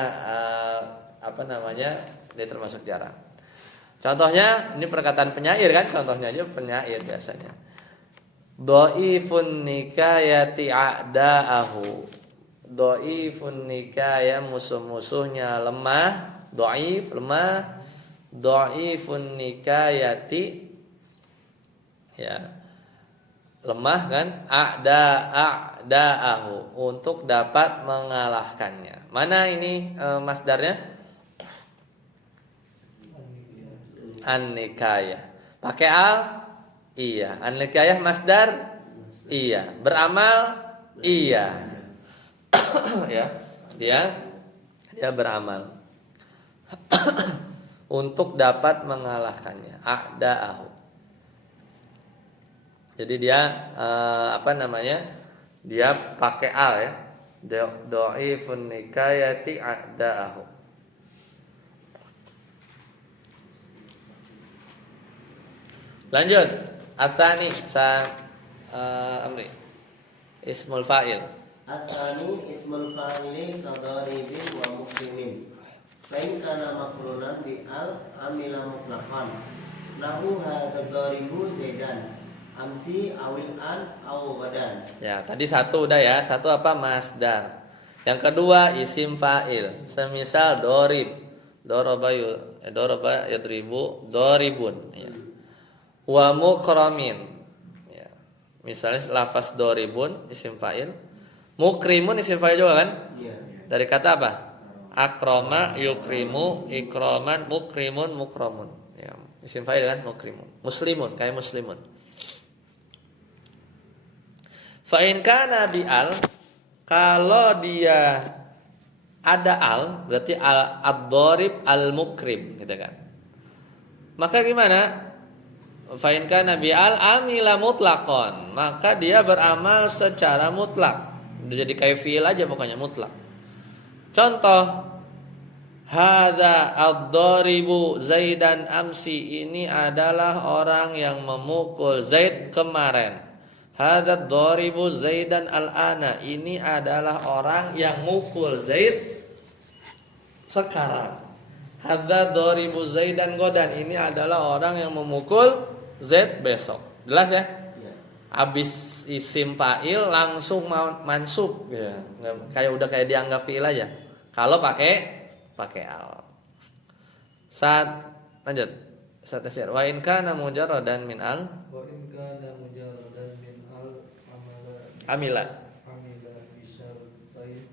apa namanya? Dia termasuk jarang. Contohnya ini perkataan penyair kan? Contohnya aja penyair biasanya. Dhaifun nikayati a'da'ahu. Dhaifun nikaya musuh-musuhnya lemah, dhaif lemah. Dhaifun nikayati ya lemah kan? A'da'ahu untuk dapat mengalahkannya. Mana ini masdarnya? An-nikayah. Pakai al? Iya. An-nikayah masdar? Iya. Beramal? Iya. Ya. Dia beramal. Untuk dapat mengalahkannya. A'da'ahu. Jadi dia apa namanya? Dia pakai al ya. Dhaifun nikayati a'da'ahu. Lanjut. Atsani Amri. Ismul fa'il. Atsani ismul fa'ili kadaribin wa mukrimin. Fa'in kana maqrunan bi al amila mutlaqan. Lahu hadza daribu zaidan. Amsi awil an aw ghadan. Ya, tadi satu udah ya. Satu apa? Masdar. Yang kedua isim fa'il. Semisal dorib. Doraba yadribu doribun ya. Wa mukramin ya. Misalnya lafaz doribun isim fa'il, mukrimun isim fa'il juga kan? Iya. Dari kata apa? Akrama yukrimu, ikraman, mukrimun, mukramun ya. Isim fa'il kan mukrimun. Muslimun kayak muslimun. Fa in kana bi al, kalau dia ada al, berarti al ad-dharib al-mukrim gitu kan. Maka gimana? Fa in kana bi al amila mutlaqan, maka dia beramal secara mutlak. Udah jadi kayak fiil aja pokoknya mutlak. Contoh, hadza ad-dharibu Zaidan amsi, ini adalah orang yang memukul Zaid kemarin. Hadza ad-dharibu Zaidan al-ana, ini adalah orang yang mukul Zaid sekarang. Hadza ad-dharibu Zaidan godan, ini adalah orang yang memukul Zaid besok. Jelas ya? Iya. Habis isim fa'il langsung mansub ya. Kayak udah kayak dianggap fi'il aja. Kalau pakai al. Lanjut. Saat tasir. Wa in kana mujarradan min al Wa in kana mujarradan min al amila. amila bi syartain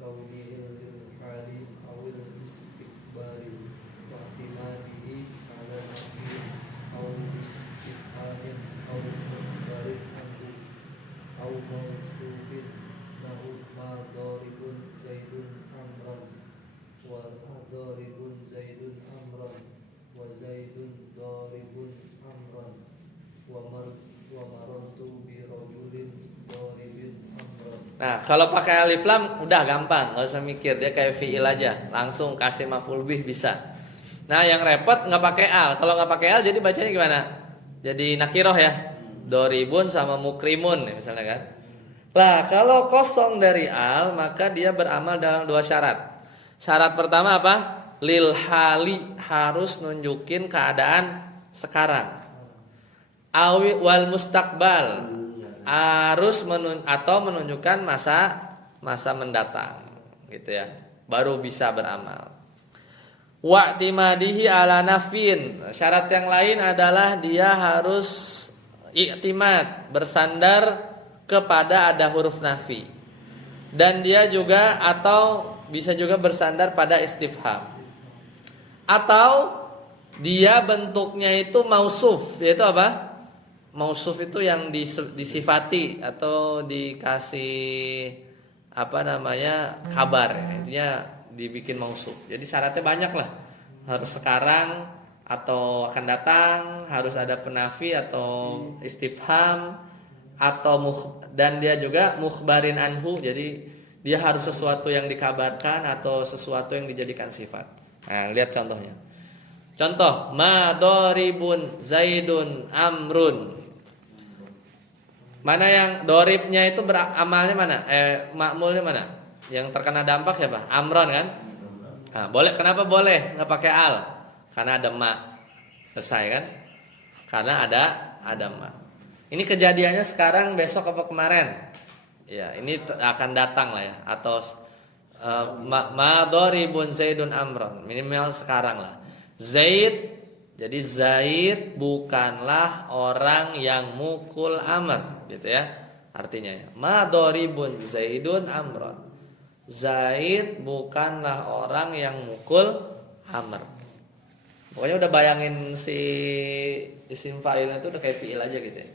kaunihil lil hali awil istiqbali wa ihtimalihi ala nafi aw istiqamin aw mubarik anhu aw mausufin lahu ma daribun zaidun amran wa daribun zaidun amran wa zaidun daribun amran wa marartu bi rajulin daribin amran. Nah, kalau pakai alif lam udah gampang, enggak usah mikir, dia kayak fi'il aja, langsung kasih maf'ul bih bisa. Nah, yang repot nggak pakai al. Kalau nggak pakai al jadi bacanya gimana? Jadi nakiroh ya. Doribun sama mukrimun ya, misalnya kan. Lah, kalau kosong dari al maka dia beramal dalam dua syarat. Syarat pertama apa? Lil hali, harus nunjukin keadaan sekarang. Awi wal mustakbal, harus menunjukkan masa mendatang gitu ya. Baru bisa beramal. Wa'timadihi ala nafin. Syarat yang lain adalah dia harus i'timad, bersandar kepada ada huruf nafi. Dan dia juga atau bisa juga bersandar pada istifham. Atau dia bentuknya itu mausuf, yaitu apa? Mausuf itu yang disifati atau dikasih apa namanya kabar, intinya dibikin mausuf. Jadi syaratnya banyak lah, harus sekarang atau akan datang, harus ada penafi atau istifham atau dan dia juga mukhbarin anhu, jadi dia harus sesuatu yang dikabarkan atau sesuatu yang dijadikan sifat. Nah, lihat contohnya. Contoh, ma doribun zaidun amrun. Mana yang doribnya itu beramalnya mana? Makmulnya mana? Yang terkena dampak siapa? Amron kan? Nah, boleh. Kenapa boleh nggak pakai al? Karena ada ma. Selesai kan? Karena ada ma. Ini kejadiannya sekarang, besok apa kemarin? Ya, ini akan datang lah ya. Atau ma doribun zaidun amron. Minimal sekarang lah. Zaid, jadi Zaid bukanlah orang yang mukul Amr, gitu ya. Artinya ya, ma doribun Zaidun amron. Zaid bukanlah orang yang mukul Amr. Pokoknya udah bayangin si isim fa'ilnya itu udah kayak fi'il aja gitu ya.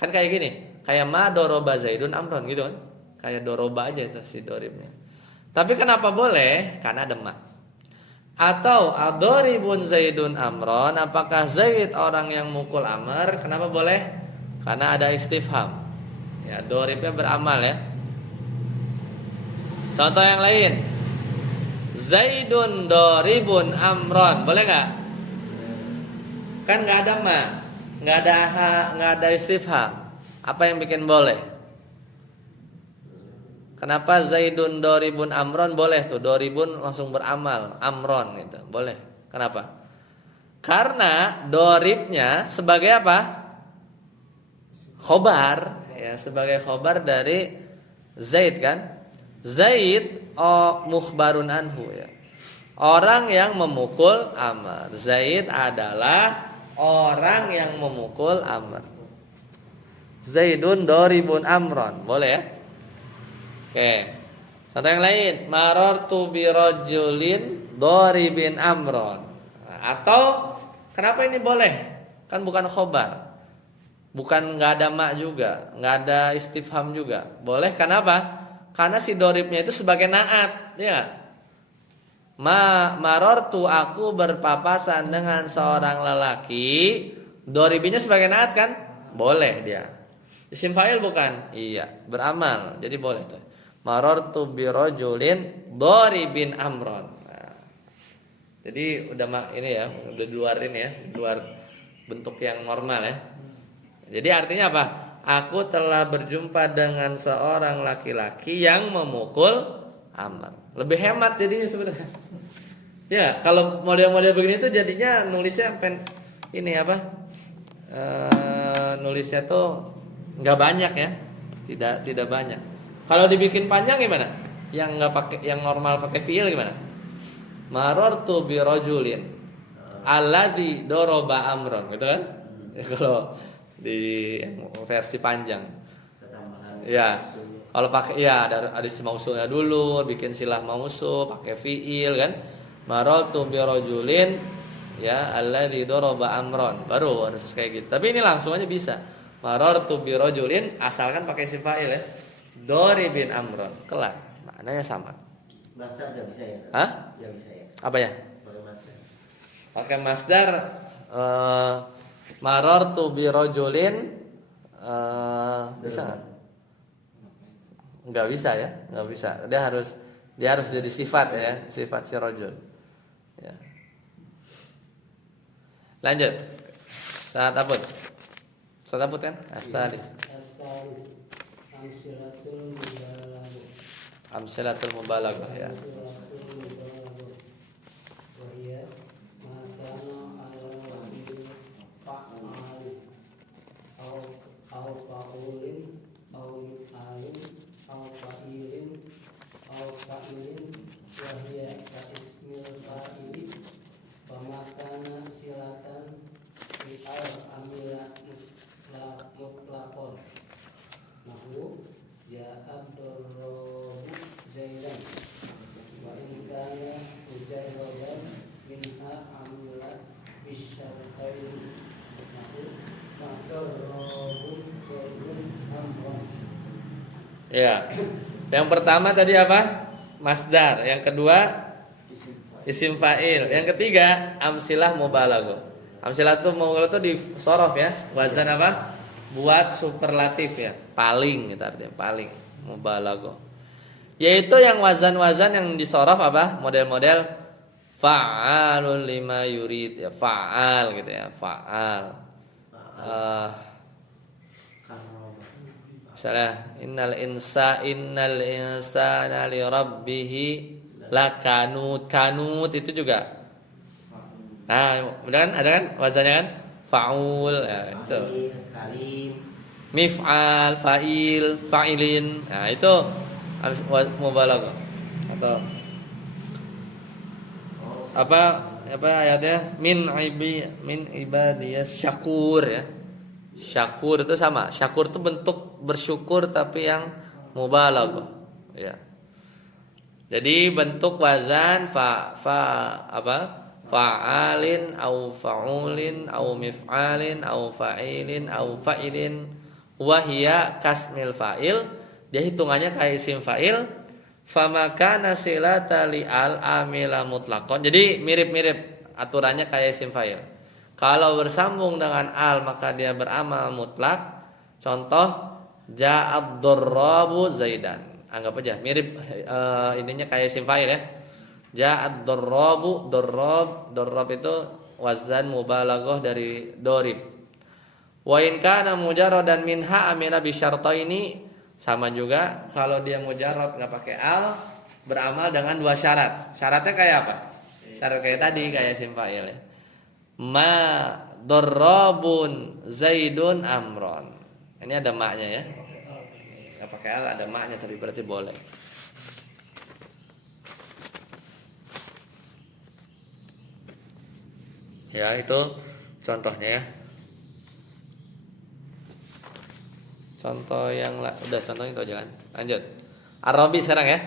Kan kayak gini, kayak ma doroba Zaidun amron gitu kan. Kayak doroba aja itu si doribnya. Tapi kenapa boleh? Karena ada ma. Atau adoribun Zaidun amron, apakah Zaid orang yang mukul Amr? Kenapa boleh? Karena ada istifham. Ya, doribnya beramal ya. Contoh yang lain, Zaidun doribun amron, boleh nggak? Kan nggak ada ma, nggak ada ha, nggak ada istifham. Apa yang bikin boleh? Kenapa Zaidun doribun amron boleh tuh, doribun langsung beramal amron gitu, boleh. Kenapa? Karena doribnya sebagai apa? Khobar, ya, sebagai khobar dari Zaid kan? Zaid mukhbarun anhu ya. Orang yang memukul Amr. Zaid adalah orang yang memukul Amr. Zaidun doribun amron, boleh ya? Oke. Contoh yang lain, marartu bi rajulin doribin amron. Atau kenapa ini boleh? Kan bukan khobar. bukan nggak ada mak juga, nggak ada istifham juga. Boleh, kenapa? Karena si doribnya itu sebagai naat, ya. Marortu, aku berpapasan dengan seorang lelaki. Doribinya sebagai naat kan? Boleh dia. Isim fa'il bukan? Iya, beramal. Jadi boleh tuh. Marortu birojulin doribin amron. Nah, jadi udah ini ya, udah di luar ini ya, di luar bentuk yang normal ya. Jadi artinya apa? Aku telah berjumpa dengan seorang laki-laki yang memukul Amr. Lebih hemat jadinya sebenarnya. Ya, kalau model-model begini tuh jadinya nulisnya ini apa? Nulisnya tuh nggak banyak ya, tidak banyak. Kalau dibikin panjang gimana? Yang nggak pakai, yang normal pakai fiil gimana? Marortu birojulin alladzi doroba amron, gitu kan? Ya, kalau di versi panjang. Ketambahan. Ya. Kalau pakai ya ada isim mausulnya dulu, bikin silah mausul, pakai fiil kan. Maratu bi rajulin ya alladzi daraba amron. Baru harus kayak gitu. Tapi ini langsung aja bisa. Maratu bi rajulin asalkan pakai isim fa'il ya. Doribin amron. Kelar. Maknanya sama. Masdar enggak bisa ya? Hah? Enggak bisa ya. Apa ya? Pakai masdar. Pakai masdar marartu bi rajulin bisa nggak? Nggak bisa ya, nggak bisa. Dia harus jadi sifat ya, sifat si rajul. Ya. Lanjut. Saat abut. Saat abut kan? Asali. Astalis amsilatul mubalaghah. Amsilatul mubalaghah ya. Amsilatul mubalaghah. Wa hiya ma kana ala wasil fa'ali aw fa'ulin aw mif'alin aw fa'ilin aw fa'ilin wa hiya ka ismil fa'ili wa ma kana silatan fi al-amila mutlaqon nahu ja'ad darrabu zaidan wa in kana mujarradan minha amilat bisyartain nahu madarrabu zaidun amran. Ya. Yang pertama tadi apa? Masdar. Yang kedua isim fa'il. Yang ketiga amsilah mubalaghah. Amsilah itu mubalaghah itu di sorof ya. Wazan apa? Buat superlatif ya. Paling gitu artinya, paling mubalaghah. Yaitu yang wazan-wazan yang di sorof apa? Model-model fa'alun lima yurid ya, fa'al gitu ya, fa'al. Misalnya innal insana li rabbih lakanut. Kanut itu juga. Nah, benar kan? Ada kan wazannya kan? Faul ya, itu. Karim. Mif'al, fa'il, fa'ilin. Nah, itu mubalaghah. Atau apa ayatnya? Min ibadiyas syakur ya. Syakur itu sama. Syakur itu bentuk bersyukur tapi yang mubalaghah. Ya. Jadi bentuk wazan fa'alin au fa'ulin au mif'alin au fa'ilin au fa'ilin wahia kasmil fa'il. Dia hitungannya kayak isim fa'il. Famakana silata li'al amila mutlaqon. Jadi mirip-mirip aturannya kayak isim fa'il. Kalau bersambung dengan al maka dia beramal mutlak. Contoh ja'ad darrabu zaidan. Anggap aja mirip ininya kayak isim fa'il ya. Ja'ad darrabu, darrab itu wazan mubalaghah dari dorib. Wa in kana mujarradan minha amila bi syartaini, sama juga kalau dia mujarrad enggak pakai al beramal dengan dua syarat. Syaratnya kayak apa? Syarat kayak tadi kayak isim fa'il ya. Ma darrabun zaidun amron. Ini ada maknya ya. Enggak pakai al ada maknya tapi berarti boleh. Ya, itu contohnya ya. Contoh yang udah contohnya itu aja kan. Lanjut. Ar-Rabi sekarang ya.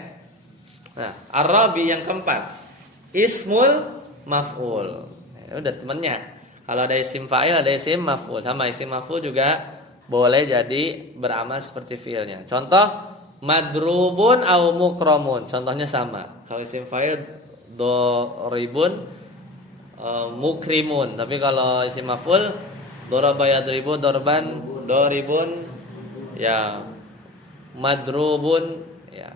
Nah, Ar-Rabi yang keempat. Ismul maf'ul. Ya, udah temennya. Kalau ada isim fa'il ada isim maf'ul. Sama isim maf'ul juga boleh jadi beramal seperti fiilnya. Contoh madrubun au mukramun. Contohnya sama. Kalau isim fa'il doribun mukrimun. Tapi kalau isim maf'ul doraba yadribu dorban doribun ya madrubun ya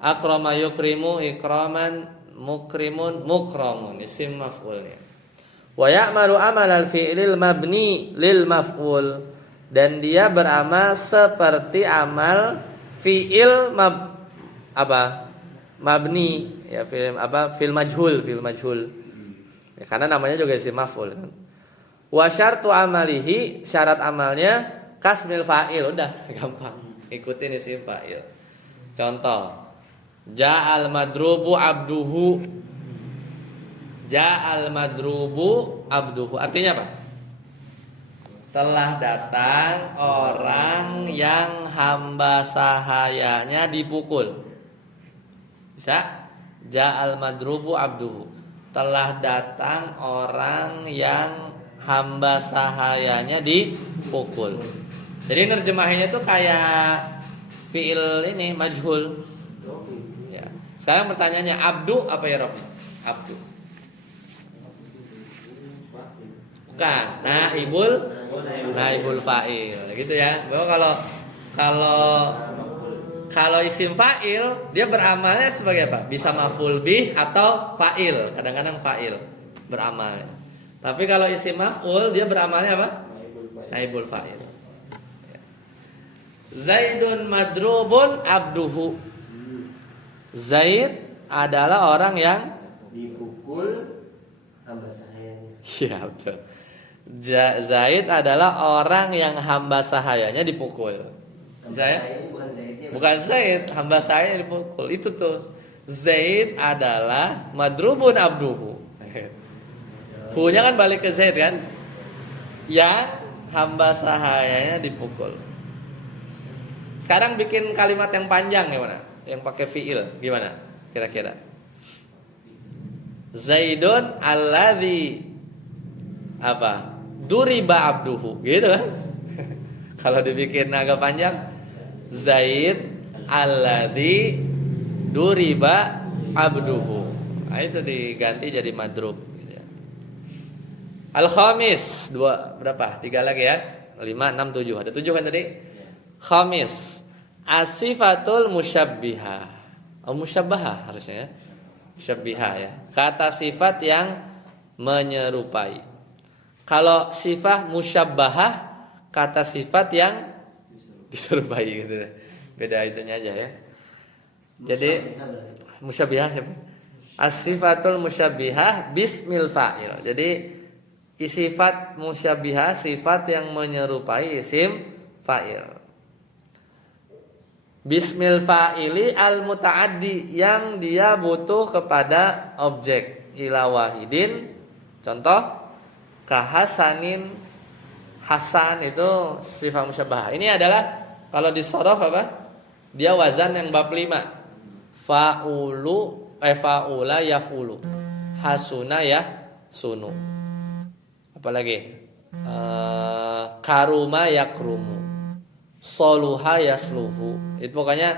akrama yukrimu ikraman mukrimun mukramun isim maf'ulnya. Wa ya'malu amalal fi'lil mabni lil maf'ul, dan dia beramal seperti amal fi'il mabni ya fil majhul ya, karena namanya juga isim maf'ul kan. Wa syartu amalihi, syarat amalnya kasmil fa'il, udah gampang ikutin isim fa'il. Contoh ja'al madrubu abduhu, ja'al madrubu abduhu artinya apa? Telah datang orang yang hamba sahayanya dipukul. Bisa? Ja'al madrubu abduhu, telah datang orang yang hamba sahayanya dipukul. Jadi nerjemahinnya tuh kayak fiil ini majhul. Ya. Sekarang pertanyaannya abdu apa ya Rob? Abdu. Bukan, naibul fa'il gitu ya. Bahwa kalau isim fa'il dia beramalnya sebagai apa? Bisa maf'ul bih atau fa'il. Kadang-kadang fa'il beramalnya. Tapi kalau isim maf'ul dia beramalnya apa? Naibul fa'il. Zaidun madrubun abduhu. Zaid adalah orang yang dipukul hamba sahayanya. Iya betul. Zaid adalah orang yang hamba sahayanya dipukul. Saya bukan Zaid, hamba saya dipukul. Itu tuh. Zaid adalah madrubun abduhu. Hu-nya kan balik ke Zaid kan? Yang hamba sahayanya dipukul. Sekarang bikin kalimat yang panjang gimana? Yang pakai fiil gimana? Kira-kira. Zaidun alladzi apa? Duriba abduhu, gitu kan? Kalau dibikin agak panjang, Zaid alladzi duriba abduhu. Nah, itu diganti jadi madrub gitu ya. Al-khamis, berapa? 3 lagi ya. 5, 6, 7. Ada 7 kan tadi? Khamis, asifatul musyabbihah. Oh, musyabbahah harusnya ya. Musyabbihah ya. Kata sifat yang menyerupai. Kalau sifat musyabbahah, kata sifat yang diserupai gitu. Beda itunya aja ya. Jadi musyabbihah siapa? As-sifatul musyabbihah bismil fa'il. Jadi sifat musyabbihah sifat yang menyerupai isim fa'il. Bismil fa'ili al muta'addi, yang dia butuh kepada objek ila wahidin. Contoh kahasanin, hasan itu sifat musyabbahah. Ini adalah kalau di shorof apa? Dia wazan yang bab 5. Fa'ula yaf'ulu. Hasuna yahsunu. Apalagi? Karuma yakrumu. Soluha yasluhu. Itu pokoknya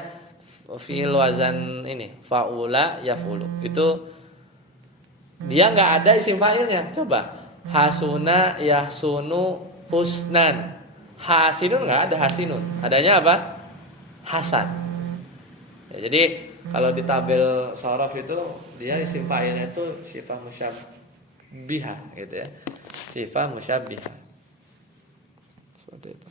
fi'il wazan ini, fa'ula yaf'ulu. Itu dia enggak ada isim fa'ilnya. Coba. Hasuna yahsunu husnan. Hasinun enggak ada hasinun. Adanya apa? Hasan. Ya, jadi kalau di tabel shorof itu dia isim fa'ilnya itu sifat musyabbihah gitu ya. Sifat musyabbihah. Seperti itu.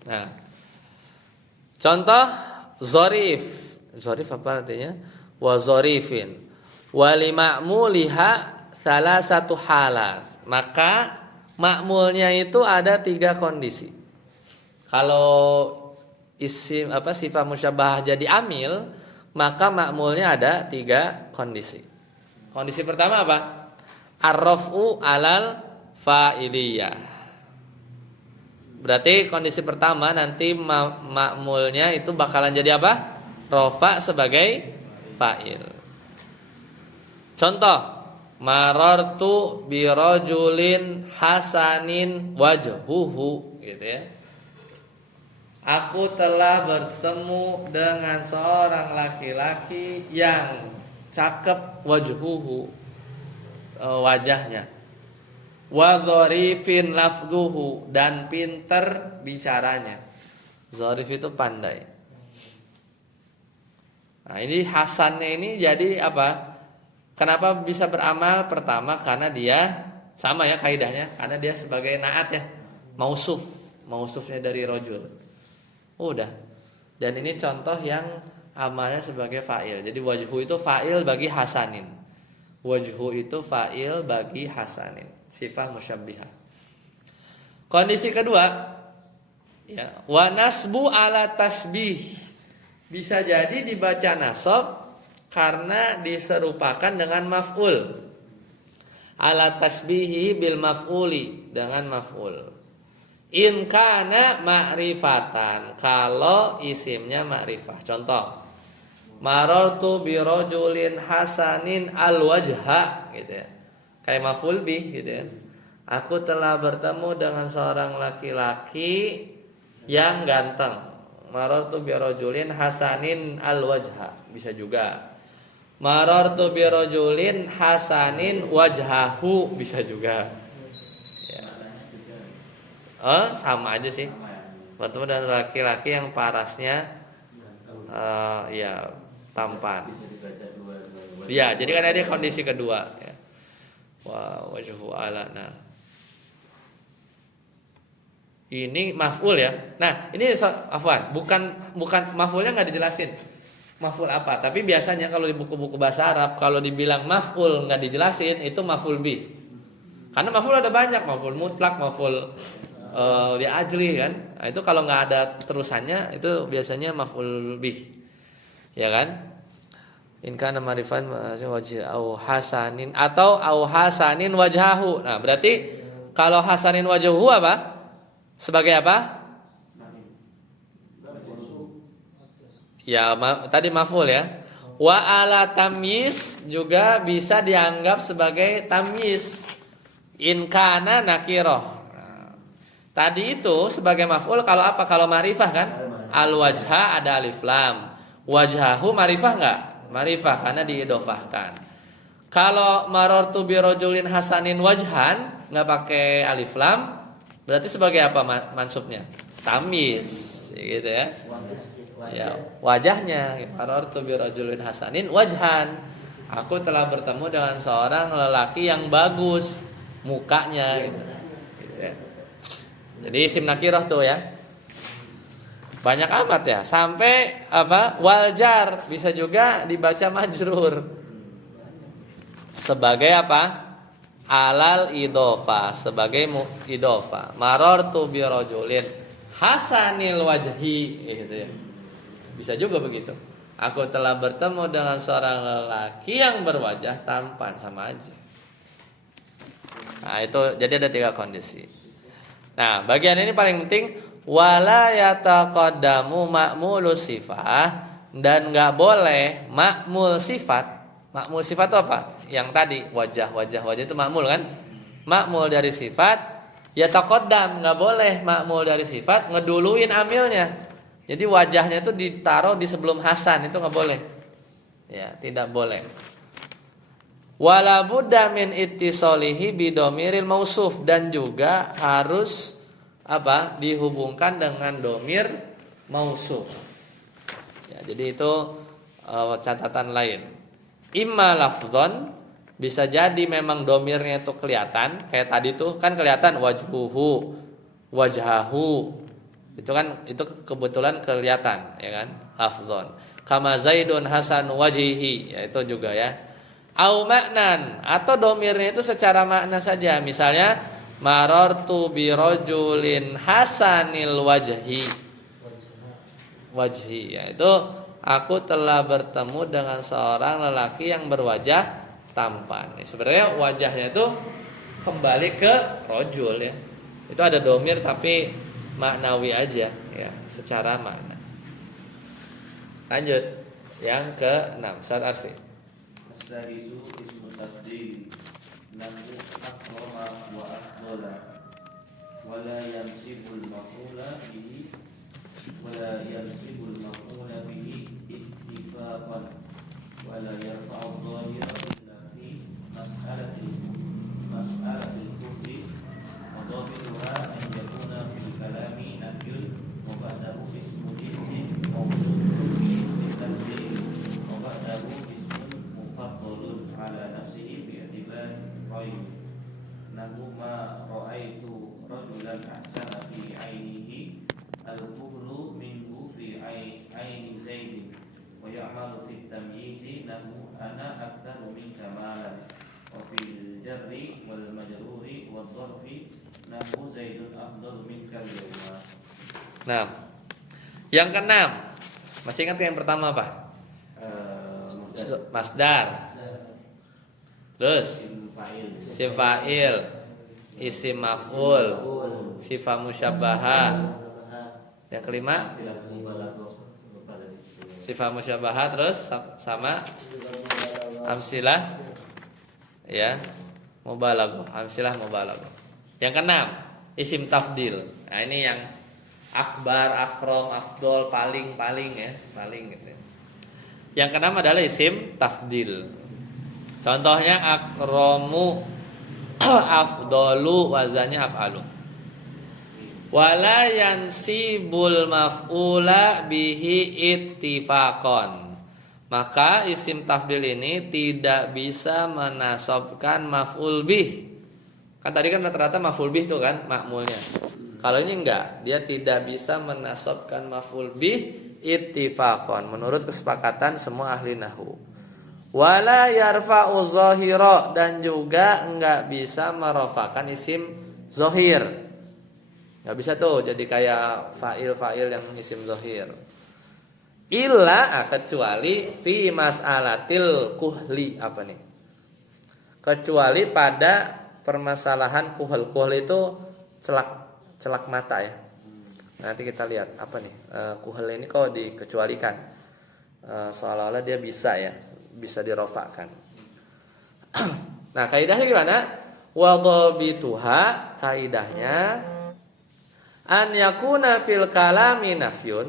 Nah, contoh zorif. Zorif apa artinya? Wa zorifin. Wa li ma'muliha salah satu halat. Maka makmulnya itu ada 3 kondisi. Kalau isim sifat musyabbahah jadi amil, maka makmulnya ada 3 kondisi. Kondisi pertama apa? Ar-raf'u alal fa'iliyah. Berarti kondisi pertama nanti makmulnya itu bakalan jadi apa? Rafa sebagai fa'il. Contoh marartu birajulin hasanin wajhuhu gitu ya. Aku telah bertemu dengan seorang laki-laki yang cakep wajhuhu, wajahnya. Wa dzarifin lafdhuhu, dan pinter bicaranya. Dzarif itu pandai. Nah, ini hasannya ini jadi apa? Kenapa bisa beramal? Pertama karena dia sama ya kaidahnya, karena dia sebagai naat ya. Mausufnya dari rajul. Udah. Dan ini contoh yang amalnya sebagai fa'il. Jadi wajhu itu fa'il bagi hasanin. Wajhu itu fa'il bagi hasanin. Sifah musyabbihah. Kondisi kedua, ya, wa nasbu ala tasbih. Bisa jadi dibaca nasab karena diserupakan dengan maf'ul. Ala tasbihi bil maf'uli, dengan maf'ul. In kana ma'rifatan, kalau isimnya ma'rifah. Contoh, marartu bi rajulin hasanin al wajha gitu ya. Kayak maf'ul bih gitu ya. Aku telah bertemu dengan seorang laki-laki yang ganteng. Marartu bi rajulin hasanin al wajha, bisa juga. Marartu bi rajulin hasanin wajhahu, bisa juga. Sama aja sih. Bertemu dengan laki-laki yang parasnya ya tampan. Ya, jadi kan ada kondisi kedua ya. Wa wajhu ala. Nah, ini maf'ul ya. Nah, ini afwan, bukan maf'ulnya enggak dijelasin. Maf'ul apa? Tapi biasanya kalau di buku-buku bahasa Arab kalau dibilang maf'ul enggak dijelasin, itu maf'ul bih. Karena maf'ul ada banyak, maf'ul mutlak, maf'ul di ajli kan. Nah, itu kalau nggak ada terusannya itu biasanya maf'ul bih, ya kan? In kana ma'rifan wajh au hasanin atau au hasanin wajhahu. Nah, berarti kalau hasanin wajhahu apa? Sebagai apa? Ya, tadi maf'ul ya. Wa ala tamyiz juga bisa dianggap sebagai tamyiz. In kana nakirah. Tadi itu sebagai maf'ul kalau apa? Kalau ma'rifah kan? Al-wajha ada alif lam. Wajhahu ma'rifah enggak? Ma'rifah karena diidhofahkan. Kalau marartu bi rajulin hasanin wajhan enggak pakai alif lam, berarti sebagai apa mansubnya? Tamyiz, gitu ya. Ya, wajahnya marartu bi rajulin hasanin wajhan. Aku telah bertemu dengan seorang lelaki yang bagus mukanya gitu. Jadi isim nakirah tuh ya. Banyak amat ya. Sampai apa? Waljar bisa juga dibaca majrur. Sebagai apa? Alal idhofa, sebagai idhofa. Marartu bi rajulin hasanil wajhi gitu ya. Bisa juga begitu. Aku telah bertemu dengan seorang lelaki yang berwajah tampan, sama aja. Nah, itu jadi ada 3 kondisi. Nah, bagian ini paling penting, wala yataqaddamu ma'mulu sifah, dan enggak boleh ma'mul sifat. Ma'mul sifat itu apa? Yang tadi wajah itu ma'mul kan? Ma'mul dari sifat yataqaddam, enggak boleh ma'mul dari sifat ngeduluin amilnya. Jadi wajahnya itu ditaruh di sebelum hasan, itu enggak boleh. Ya, tidak boleh. Wala budda min ittisalihi bidomiril mausuf, dan juga harus apa? Dihubungkan dengan domir mausuf. Ya, jadi itu catatan lain. Imma lafdzon, bisa jadi memang domirnya itu kelihatan, kayak tadi tuh kan kelihatan wajhuhu, wajhahu. Itu kebetulan kelihatan, ya kan? Lafdzon. Kama Zaidun hasan wajhihi, ya itu juga ya. Au maknan, atau domirnya itu secara makna saja. Misalnya marartu bi rajulin hasanil wajhi, yaitu aku telah bertemu dengan seorang lelaki yang berwajah tampan. Sebenarnya wajahnya itu kembali ke rajul ya. Itu ada domir tapi maknawi aja ya, secara makna. Lanjut yang ke-6, Ustaz Arsi. As-sadisu ismu tafdil lahu akrama wa afdala wala yansibul maf'ula bihi ittifaqan wala yarfa'u dhahira illa fi mas'alatil kufri wa dhabituha an yakuna fil kalami nafyun wa ba'dahu ismu jinsin mawsufun bi ismi tadlil wa ba'dahu ismun mufaddalun ala nafsihi bi i'tibari ghairi nahu ma ra'aitu rajulan ahsana fi 'ainihi al-kuhlu minhu fi 'aini zaidin wa ya'malu fi at-tamyizi nahu ana aktharu minka malan wa fil jarri wal majruri wad dharfi nahu zaidun afdalu minka al-yawma. Nah, yang keenam, masih ingat yang pertama apa? Masdar. Terus isim fa'il, isim maf'ul, sifat musyabbahah. Yang kelima sifat musyabbahah, terus sama amsilah ya, mubalaghah, amsilah mubalaghah. Yang keenam, isim tafdil. Nah, ini yang akbar, akram, afdol, paling ya, paling gitu. Yang keenam adalah isim tafdil. Contohnya akramu, afdolu, wazannya af'alu. Wala yansibul maf'ula bihi ittifaqan. Maka isim tafdil ini tidak bisa menasobkan maf'ul bih. Kan tadi kan rata-rata maf'ul bih itu kan makmulnya. Kalau ini enggak, dia tidak bisa menasobkan maf'ul bih ittifaqan menurut kesepakatan semua ahli nahwu. Wala yarfa'u zahira, dan juga enggak bisa merofakan isim zahir. Enggak bisa tuh jadi kayak fa'il yang isim zahir. Illa, kecuali fi mas'alatil kuhli, apa nih? Kecuali pada permasalahan kuhul. Kuhul itu celak mata ya. Nanti kita lihat apa nih? Kuhul ini kok dikecualikan. Seolah-olah dia bisa ya, bisa dirofakkan. Nah, kaidahnya gimana? Wa dhabituha, kaidahnya an yakuna fil kalami nafyun.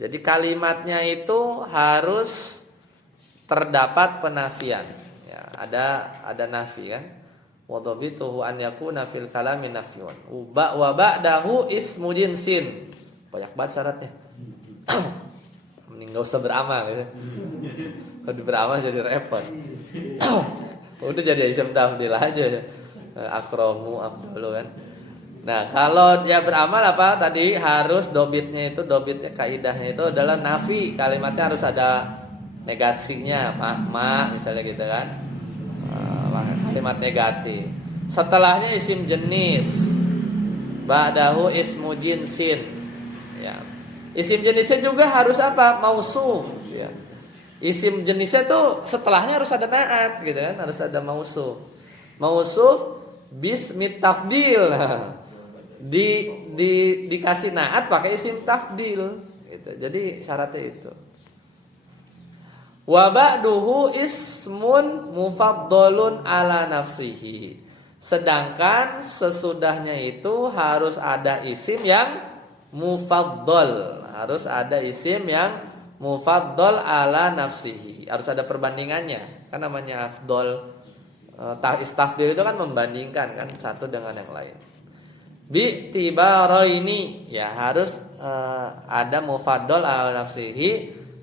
Jadi kalimatnya itu harus terdapat penafian. Ya, ada nafi kan? Wa dhabituhu an yakuna fil kalami nafyun. Wa ba'dahu ismu jinsin. Banyak banget syaratnya. Mending enggak usah beramal gitu. Kalau beramal jadi repot. Udah jadi isim tafdil aja. Akramu, afdalu kan. Nah, kalau dia beramal apa tadi, harus dobitnya kaidahnya itu adalah nafi, kalimatnya harus ada negasinya, ma misalnya gitu kan, kalimat negatif. Setelahnya isim jenis, ba'dahu ismu jinsin, ya. Isim jenisnya juga harus apa, mausuf, ya. Isim jenisnya tuh setelahnya harus ada naat gitu kan, harus ada mausuf bismi tafdil. Dikasih naat pakai isim tafdil gitu. Jadi syaratnya itu. Wa ba'duhu ismun mufaddalun ala nafsihi. Sedangkan sesudahnya itu harus ada isim yang mufaddal, harus ada isim yang mufaddal ala nafsihi. Harus ada perbandingannya. Kan namanya afdal, tafdil itu kan membandingkan kan satu dengan yang lain. Bi tibaraini, ya harus ada mufaddal ala nafsihi.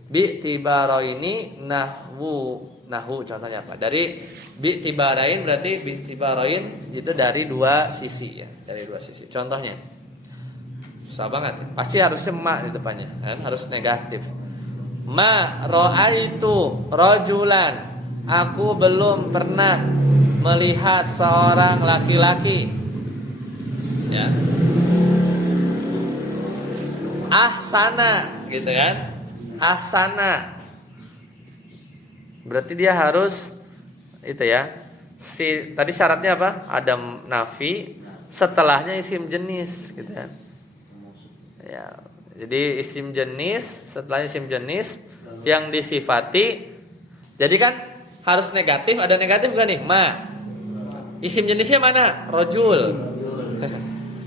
Bi tibaraini nahwu contohnya apa? Dari bi tibarain berarti bi tibarain itu dari dua sisi ya, dari dua sisi. Contohnya susah banget. Pasti harusnya ma di depannya, kan? Harus negatif. Ma ra'aitu rajulan, aku belum pernah melihat seorang laki-laki. Ya. Ahsana gitu kan? Ahsana. Berarti dia harus itu ya. Tadi syaratnya apa? Ada nafi, setelahnya isim jenis gitu kan. Ya. Jadi isim jenis, setelahnya isim jenis yang disifati. Jadi kan harus negatif, ada negatif gak nih? Ma. Isim jenisnya mana? Rojul.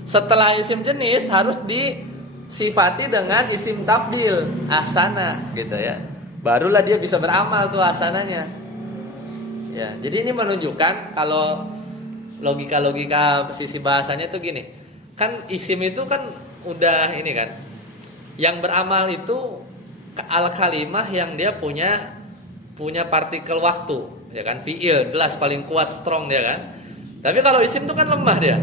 Setelah isim jenis harus disifati dengan isim tafdil, ahsana gitu ya. Barulah dia bisa beramal tuh ahsananya. Ya, jadi ini menunjukkan kalau logika sisi bahasanya itu gini. Kan isim itu kan udah ini kan. Yang beramal itu al kalimah yang dia punya partikel waktu, ya kan? Fiil jelas paling kuat, strong dia kan. Tapi kalau isim itu kan lemah dia.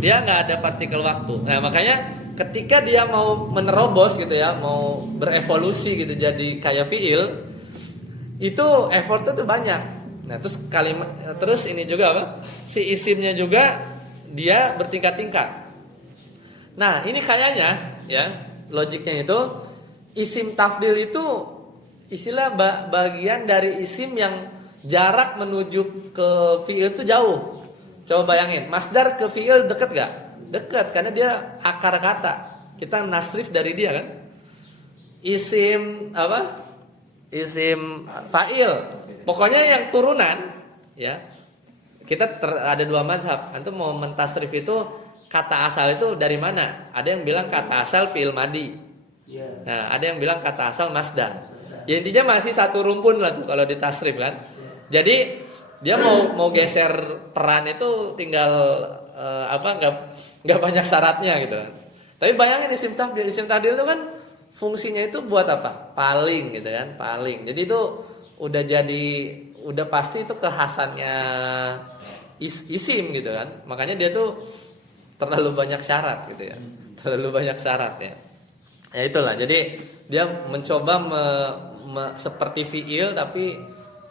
Dia nggak ada partikel waktu. Nah, makanya ketika dia mau menerobos gitu ya, mau berevolusi gitu jadi kayak fiil, itu effortnya tuh banyak. Nah, terus ini juga apa? Si isimnya juga dia bertingkat-tingkat. Nah, ini kayaknya ya, logiknya itu isim tafdil itu istilah bagian dari isim yang jarak menuju ke fiil itu jauh. Coba bayangin, masdar ke fiil dekat gak? Dekat, karena dia akar kata. Kita nasrif dari dia kan. Isim apa? Isim fa'il. Pokoknya yang turunan ya. Kita ada dua mazhab. Antum mau mentasrif itu kata asal itu dari mana? Ada yang bilang kata asal fi'il madi. Nah, ada yang bilang kata asal masdar. Ya, intinya masih satu rumpun lah tuh kalau ditasrif kan. Jadi dia mau geser peran itu tinggal nggak banyak syaratnya gitu kan. Tapi bayangin isim tafdil itu kan fungsinya itu buat apa? Paling gitu kan, paling. Jadi itu udah pasti itu kekhasannya isim gitu kan. Makanya dia tuh terlalu banyak syarat gitu ya. Terlalu banyak syarat ya. Ya itulah. Jadi dia mencoba seperti fiil tapi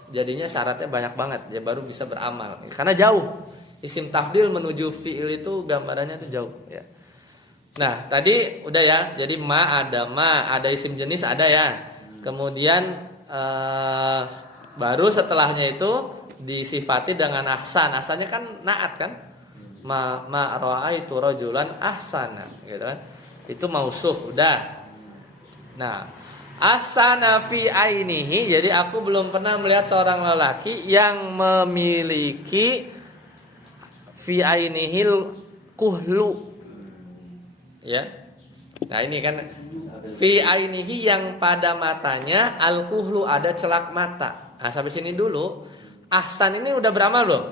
jadinya syaratnya banyak banget, dia baru bisa beramal. Karena jauh. Isim tafdil menuju fiil itu gambarannya tuh jauh ya. Nah, tadi udah ya. Jadi ada isim jenis ada ya. Kemudian baru setelahnya itu disifati dengan ahsan. Ahsannya kan naat kan? Ma ra'aitu rajulan ahsana gitu kan. Itu mausuf udah. Nah, ahsana fi ainihi, jadi aku belum pernah melihat seorang lelaki yang memiliki fi ainihil kuhlu. Ya. Nah, ini kan fi ainihi yang pada matanya al kuhlu ada celak mata. Nah, sampai sini dulu. Ahsan ini udah beramal belum?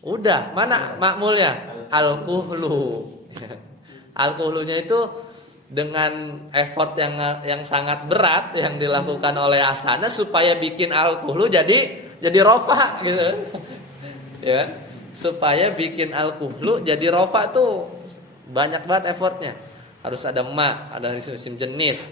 Udah. Mana makmulnya? Al kuhlu. Al kuhlunya itu dengan effort yang sangat berat yang dilakukan oleh asana supaya bikin al-kuhlu jadi rofa gitu. Ya. Supaya bikin al-kuhlu jadi rofa tuh banyak banget effortnya. Harus ada ada isim jenis.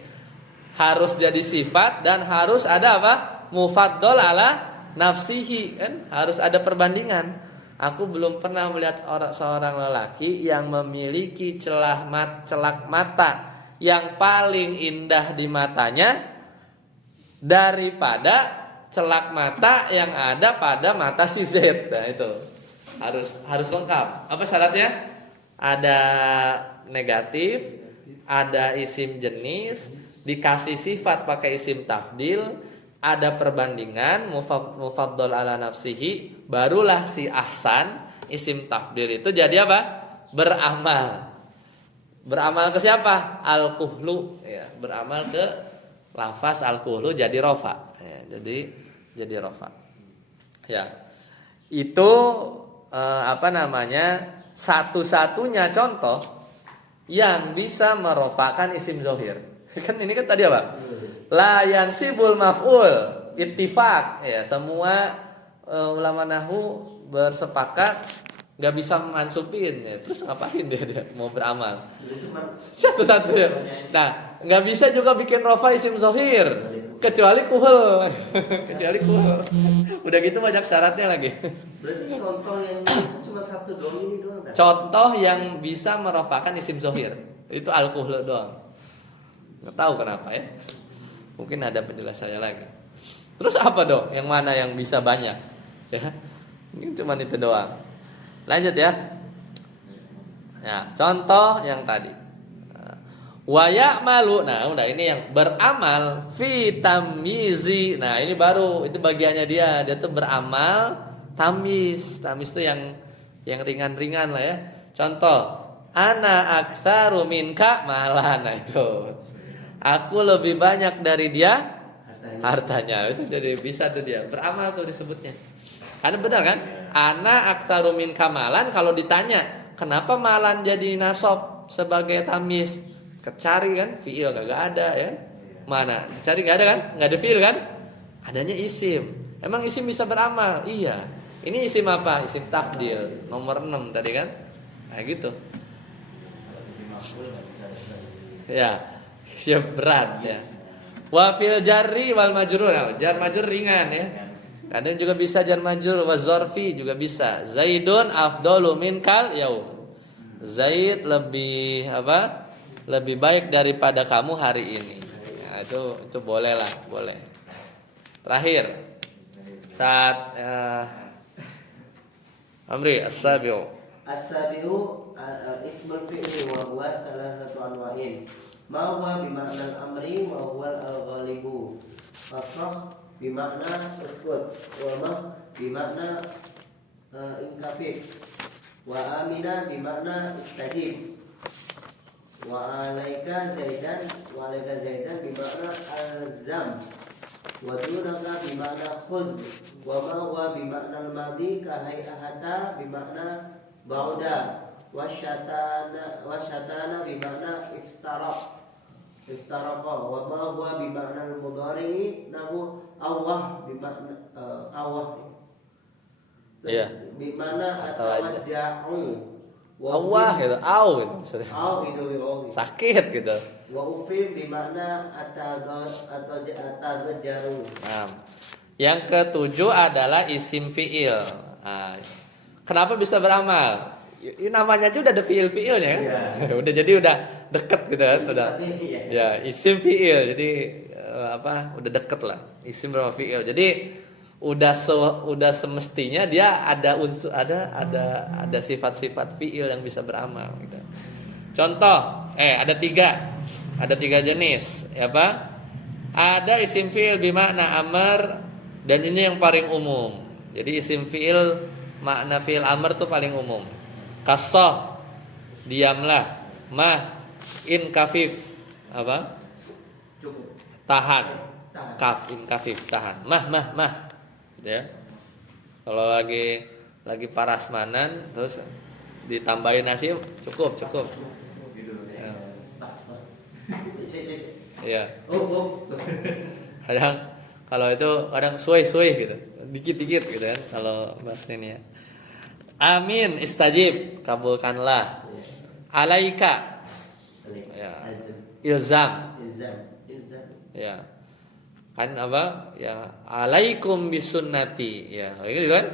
Harus jadi sifat dan harus ada apa? Mufaddal ala nafsihi kan? Harus ada perbandingan. Aku belum pernah melihat seorang lelaki yang memiliki celak mata yang paling indah di matanya daripada celak mata yang ada pada mata si Z. Nah, itu harus lengkap. Apa syaratnya? Ada negatif, ada isim jenis, dikasih sifat pakai isim tafdil, ada perbandingan mufaddal ala nafsihi, barulah si ahsan isim tafdil itu jadi apa? Beramal. Beramal ke siapa? Al-kuhlu ya, beramal ke lafaz al-kuhlu jadi rofa ya, jadi rofa. Ya. Itu satu-satunya contoh yang bisa merofakan isim zohir. Kan ini kan tadi apa? La yansibul maf'ul ittifaq ya, semua ulama nahwu bersepakat nggak bisa mansubin ya. Terus ngapain dia mau beramal? Satu-satu ya. Nah, nggak bisa juga bikin rofa isim zohir kecuali kuhul. Kecuali kuhul. Udah gitu banyak syaratnya lagi. Berarti contoh yang itu cuma satu doang ini doang kan? Contoh yang bisa merofakan isim zohir itu al-kuhul doang. Nggak tahu kenapa ya. Mungkin ada penjelasannya lagi. Terus apa dong? Yang mana yang bisa banyak? Ya, ini cuma itu doang. Lanjut ya. Ya, contoh yang tadi. Wa ya'malu. Nah, udah ini yang beramal fi tamyizi. Nah, ini baru itu bagiannya dia. Dia tuh beramal Tamis itu yang ringan-ringan lah ya. Contoh, ana aktsaru minka malan. Nah itu. Aku lebih banyak dari dia hartanya. Itu jadi bisa tuh dia. Beramal tuh disebutnya. Karena benar kan? Ana aktsaru minka malan, kalau ditanya, kenapa malan jadi nasab sebagai tamis? Kecari kan? Fiil kagak ada ya. Mana? Cari nggak ada kan? Nggak ada fiil kan? Adanya isim. Emang isim bisa beramal? Iya. Ini isim apa? Isim tafdil. Nomor 6 tadi kan? Nah gitu. Ya. Siap berat ya. Wa fil jarri wal majrur. Nah, jar majrur ringan ya. Kadang juga bisa jar majrur wa zarfi juga bisa. Zaidun afdalu minkal yaum. Zaid lebih apa? Lebih baik daripada kamu hari ini. Nah, itu boleh lah, boleh. Terakhir saat Amri as-sabiu. As-sabiu ismul fi'li wa huwa thalathatu anwa'in. Ma huwa bima'na al-amri wa huwa al-ghalibu. Fasah bima'na uskut wa ma bima'na inkafif. Wa amina bima'na istajib. Wa alaika zaidan bima'na alzam. Wa dunaka bima'na khudh. Wa ma huwa bima'na al-madi ka hay'ahata bima'na bauda. Wa syatana bima'na iftaraqa. Wa ma huwa bima'na al-mudhari nahu awah bima'na awah. Iya. Bima'na atawajja'u. Awah gitu, au gitu maksudnya. Au gitu. Sakit gitu. Wa ufim bima'na atadajjaru. Nah, yang ketujuh adalah isim fiil. Nah, kenapa bisa beramal? Ini namanya aja udah ada fiil-fiilnya kan? Iya. Udah jadi udah deket gitu kan, sudah. Iya. Ya, isim fiil. Jadi udah deket lah. Isim sama fiil. Jadi udah semestinya dia ada unsur ada sifat-sifat fiil yang bisa beramal gitu. Contoh, ada tiga jenis, ya apa? Ada isim fiil bimakna amar, dan ini yang paling umum. Jadi isim fiil makna fiil amar tuh paling umum. Qassah, diamlah. Mah, in kafif, apa? Cukup. Tahan. Tahan. Kaf in kafif, tahan. Mah. Gitu ya. Kalau lagi parasmanan terus ditambahin nasi cukup. Ya. Iya. Kadang suai gitu. Dikit-dikit gitu kan kalau bahasa ini ya. Amin istajib, kabulkanlah. Alaika. Ya. Ilzam. Ya. Kan apa? Ya, alaikum bisunnati. Ya, gitu kan?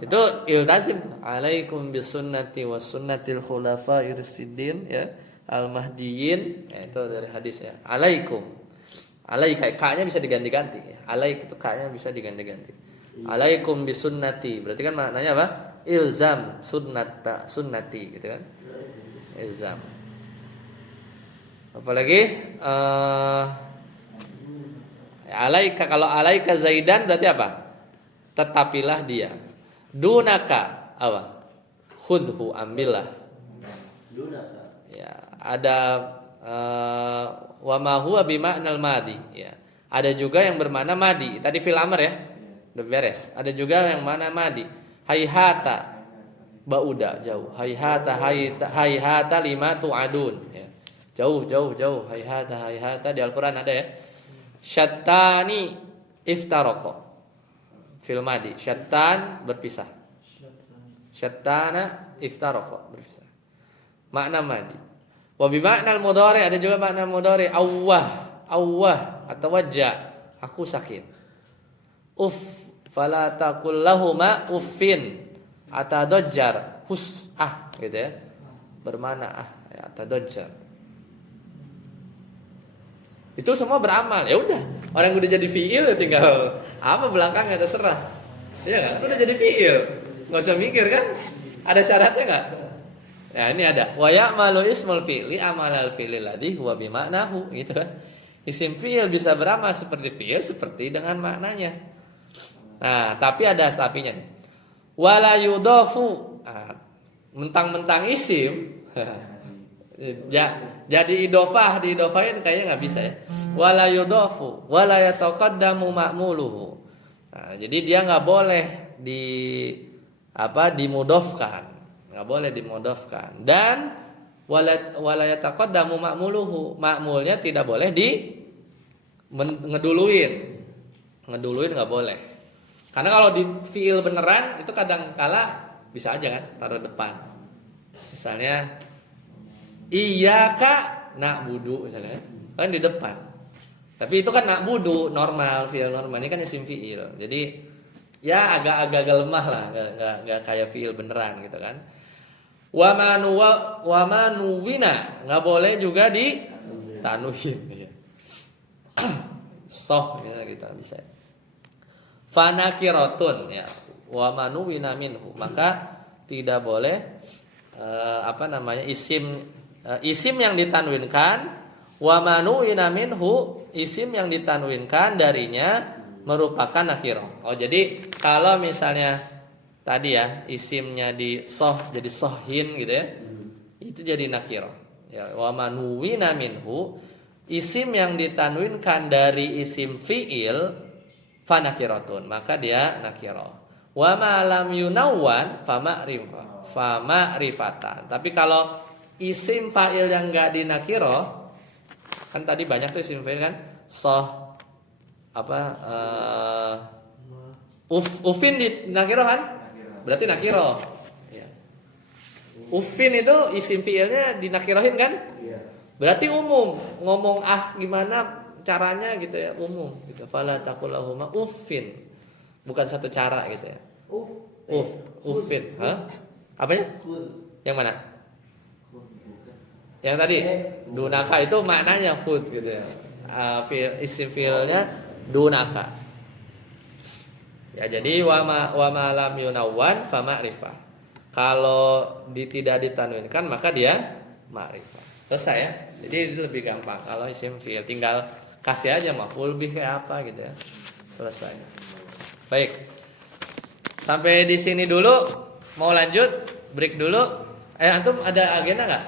Itu iltazim. Alaikum bisunnati wa sunnatil khulafa'ir rasyidin ya, al-mahdiyyin. Ya, itu dari hadis ya. Alaikum. Alaika, ka-nya bisa diganti-ganti ya. Alaik itu ka-nya bisa diganti-ganti. Alaikum bisunnati. Berarti kan maknanya apa? Ilzam sunnati gitu kan? Ilzam. Apalagi alaika, kalau alaika zaidan berarti apa? Tetapilah dia. Dunaka apa? Khudhu, ambillah. Dunaka. Ya, ada wa ma huwa bima'nal madi ya. Ada juga yang bermakna madi. Tadi fil amr ya. Udah beres. Ada juga yang mana madi. Hayhata bauda, jauh. Hayhata lima tu'adun ya. Jauh. Hayhata di Al-Qur'an ada ya. Syattani iftaroko fil madi. Syattan berpisah. Syattana iftaroko berpisah. Makna madi. Wa bi makna al-mudhari, ada juga makna mudhari. Awwah atau wajja. Aku sakit. Uf fala taqul lahuma uffin atadajjar. Gitu ya. Bermana ya, atadajjar. Itu semua beramal. Ya udah, orang udah jadi fiil ya tinggal apa belakangnya terserah. Iya enggak? Udah jadi fiil. Enggak usah mikir kan? Ada syaratnya enggak? Ya ini ada. Wa ya'malu ismul fi'li amalal fi'li ladzi huwa bi ma'nahu gitu kan. Isim fi'il bisa beramal seperti fi'il seperti dengan maknanya. Nah, tapi ada tapinya nih. wala yudofu. Mentang-mentang isim jadi idofah, diidofahin kayaknya nggak bisa ya. Wala yudofu wala yataqaddamu ma'muluhu. Jadi dia nggak boleh dimudofkan, nggak boleh dimudofkan. Dan wala yataqaddamu ma'muluhu, ma'mulnya tidak boleh ngeduluin nggak boleh. Karena kalau di fiil beneran itu kadang kala bisa aja kan taruh depan. Misalnya iyyaka na'budu misalnya kan di depan. Tapi itu kan na'budu normal, fiil normal. Ini kan isim fiil. Jadi ya agak-agak lemah lah, enggak kayak fiil beneran gitu kan. Wa ma nuwina, enggak boleh juga di tanwin ya. Soh ya kita bisa. Fanakiratun ya. Wa ma nuwina minhu, maka tidak boleh isim yang ditanwinkan, wa ma nuwina minhu, isim yang ditanwinkan darinya merupakan nakirah. Oh, jadi kalau misalnya tadi ya isimnya di jadi sohin gitu ya, itu jadi nakirah. Ya, wa ma nuwina minhu, isim yang ditanwinkan dari isim fiil fa nakiratun, maka dia nakirah. Wa ma lam yunawwan fa ma'rifatan. Tapi kalau isim fa'il yang enggak dinakirah, kan tadi banyak tuh isim fa'il kan, ufin di nakirah kan? Berarti nakirah. Ya. Ufin itu isim fi'ilnya dinakirahin kan? Berarti umum. Ngomong gimana caranya gitu ya, umum gitu. Fala taqulahuma uffin. Bukan satu cara gitu ya. Ufin. Hah? Apanya? Yang mana? Yang tadi dunaka itu maknanya khud gitu ya. Isim fiilnya dunaka. Ya jadi wa ma lam yunawwan fa ma'rifah. Kalau tidak ditanwinkan maka dia ma'rifah. Selesai ya. Jadi itu lebih gampang. Kalau isim fiil tinggal kasih aja maf'ul bih kayak apa gitu ya. Selesai. Baik. Sampai di sini dulu. Mau lanjut? Break dulu. Antum ada agenda nggak?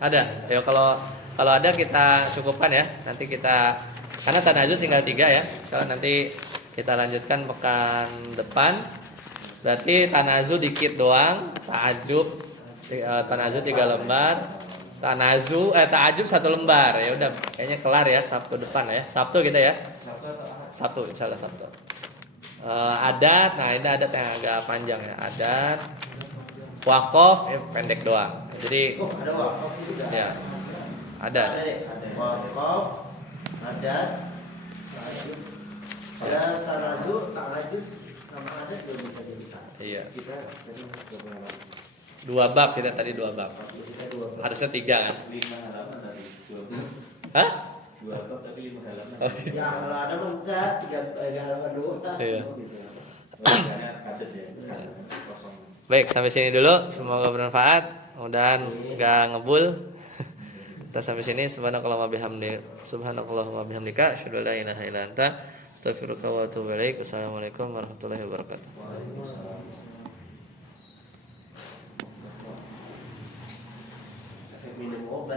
Ada. Ya kalau ada kita cukupkan ya. Nanti kita karena tanajud tinggal 3 ya. Kalau nanti kita lanjutkan pekan depan. Berarti tanazu dikit doang, tanazu 3 lembar, ta'ajub 1 lembar. Ya udah, kayaknya kelar ya Sabtu depan ya. Sabtu kita ya. Sabtu, insyaallah Sabtu. Adat, nah ini adat yang agak panjang ya. Adat, wakaf pendek doang. Jadi ada wakaf juga. Ya. Ada. Wakaf, adat, dan ta'ajub sama adat belum bisa jadi satu. Iya. Kita tadi 2 bab kita tadi 2 bab. Harusnya 3 kan? 5 halaman tadi. 2 bab. Hah? 2 bab tapi 5 halaman. Ya kalau ada mah enggak 3 halaman 2. Iya. Biasanya kadet ya. Kosong. Baik, sampai sini dulu. Semoga bermanfaat. Mudah-mudahan enggak ngebul. Kita sampai sini. Subhanakallahumma bihamdika asyhadu an la ilaha illa anta astaghfiruka wa atubu ilaik. Wassalamualaikum warahmatullahi wabarakatuh. Efek minum obat.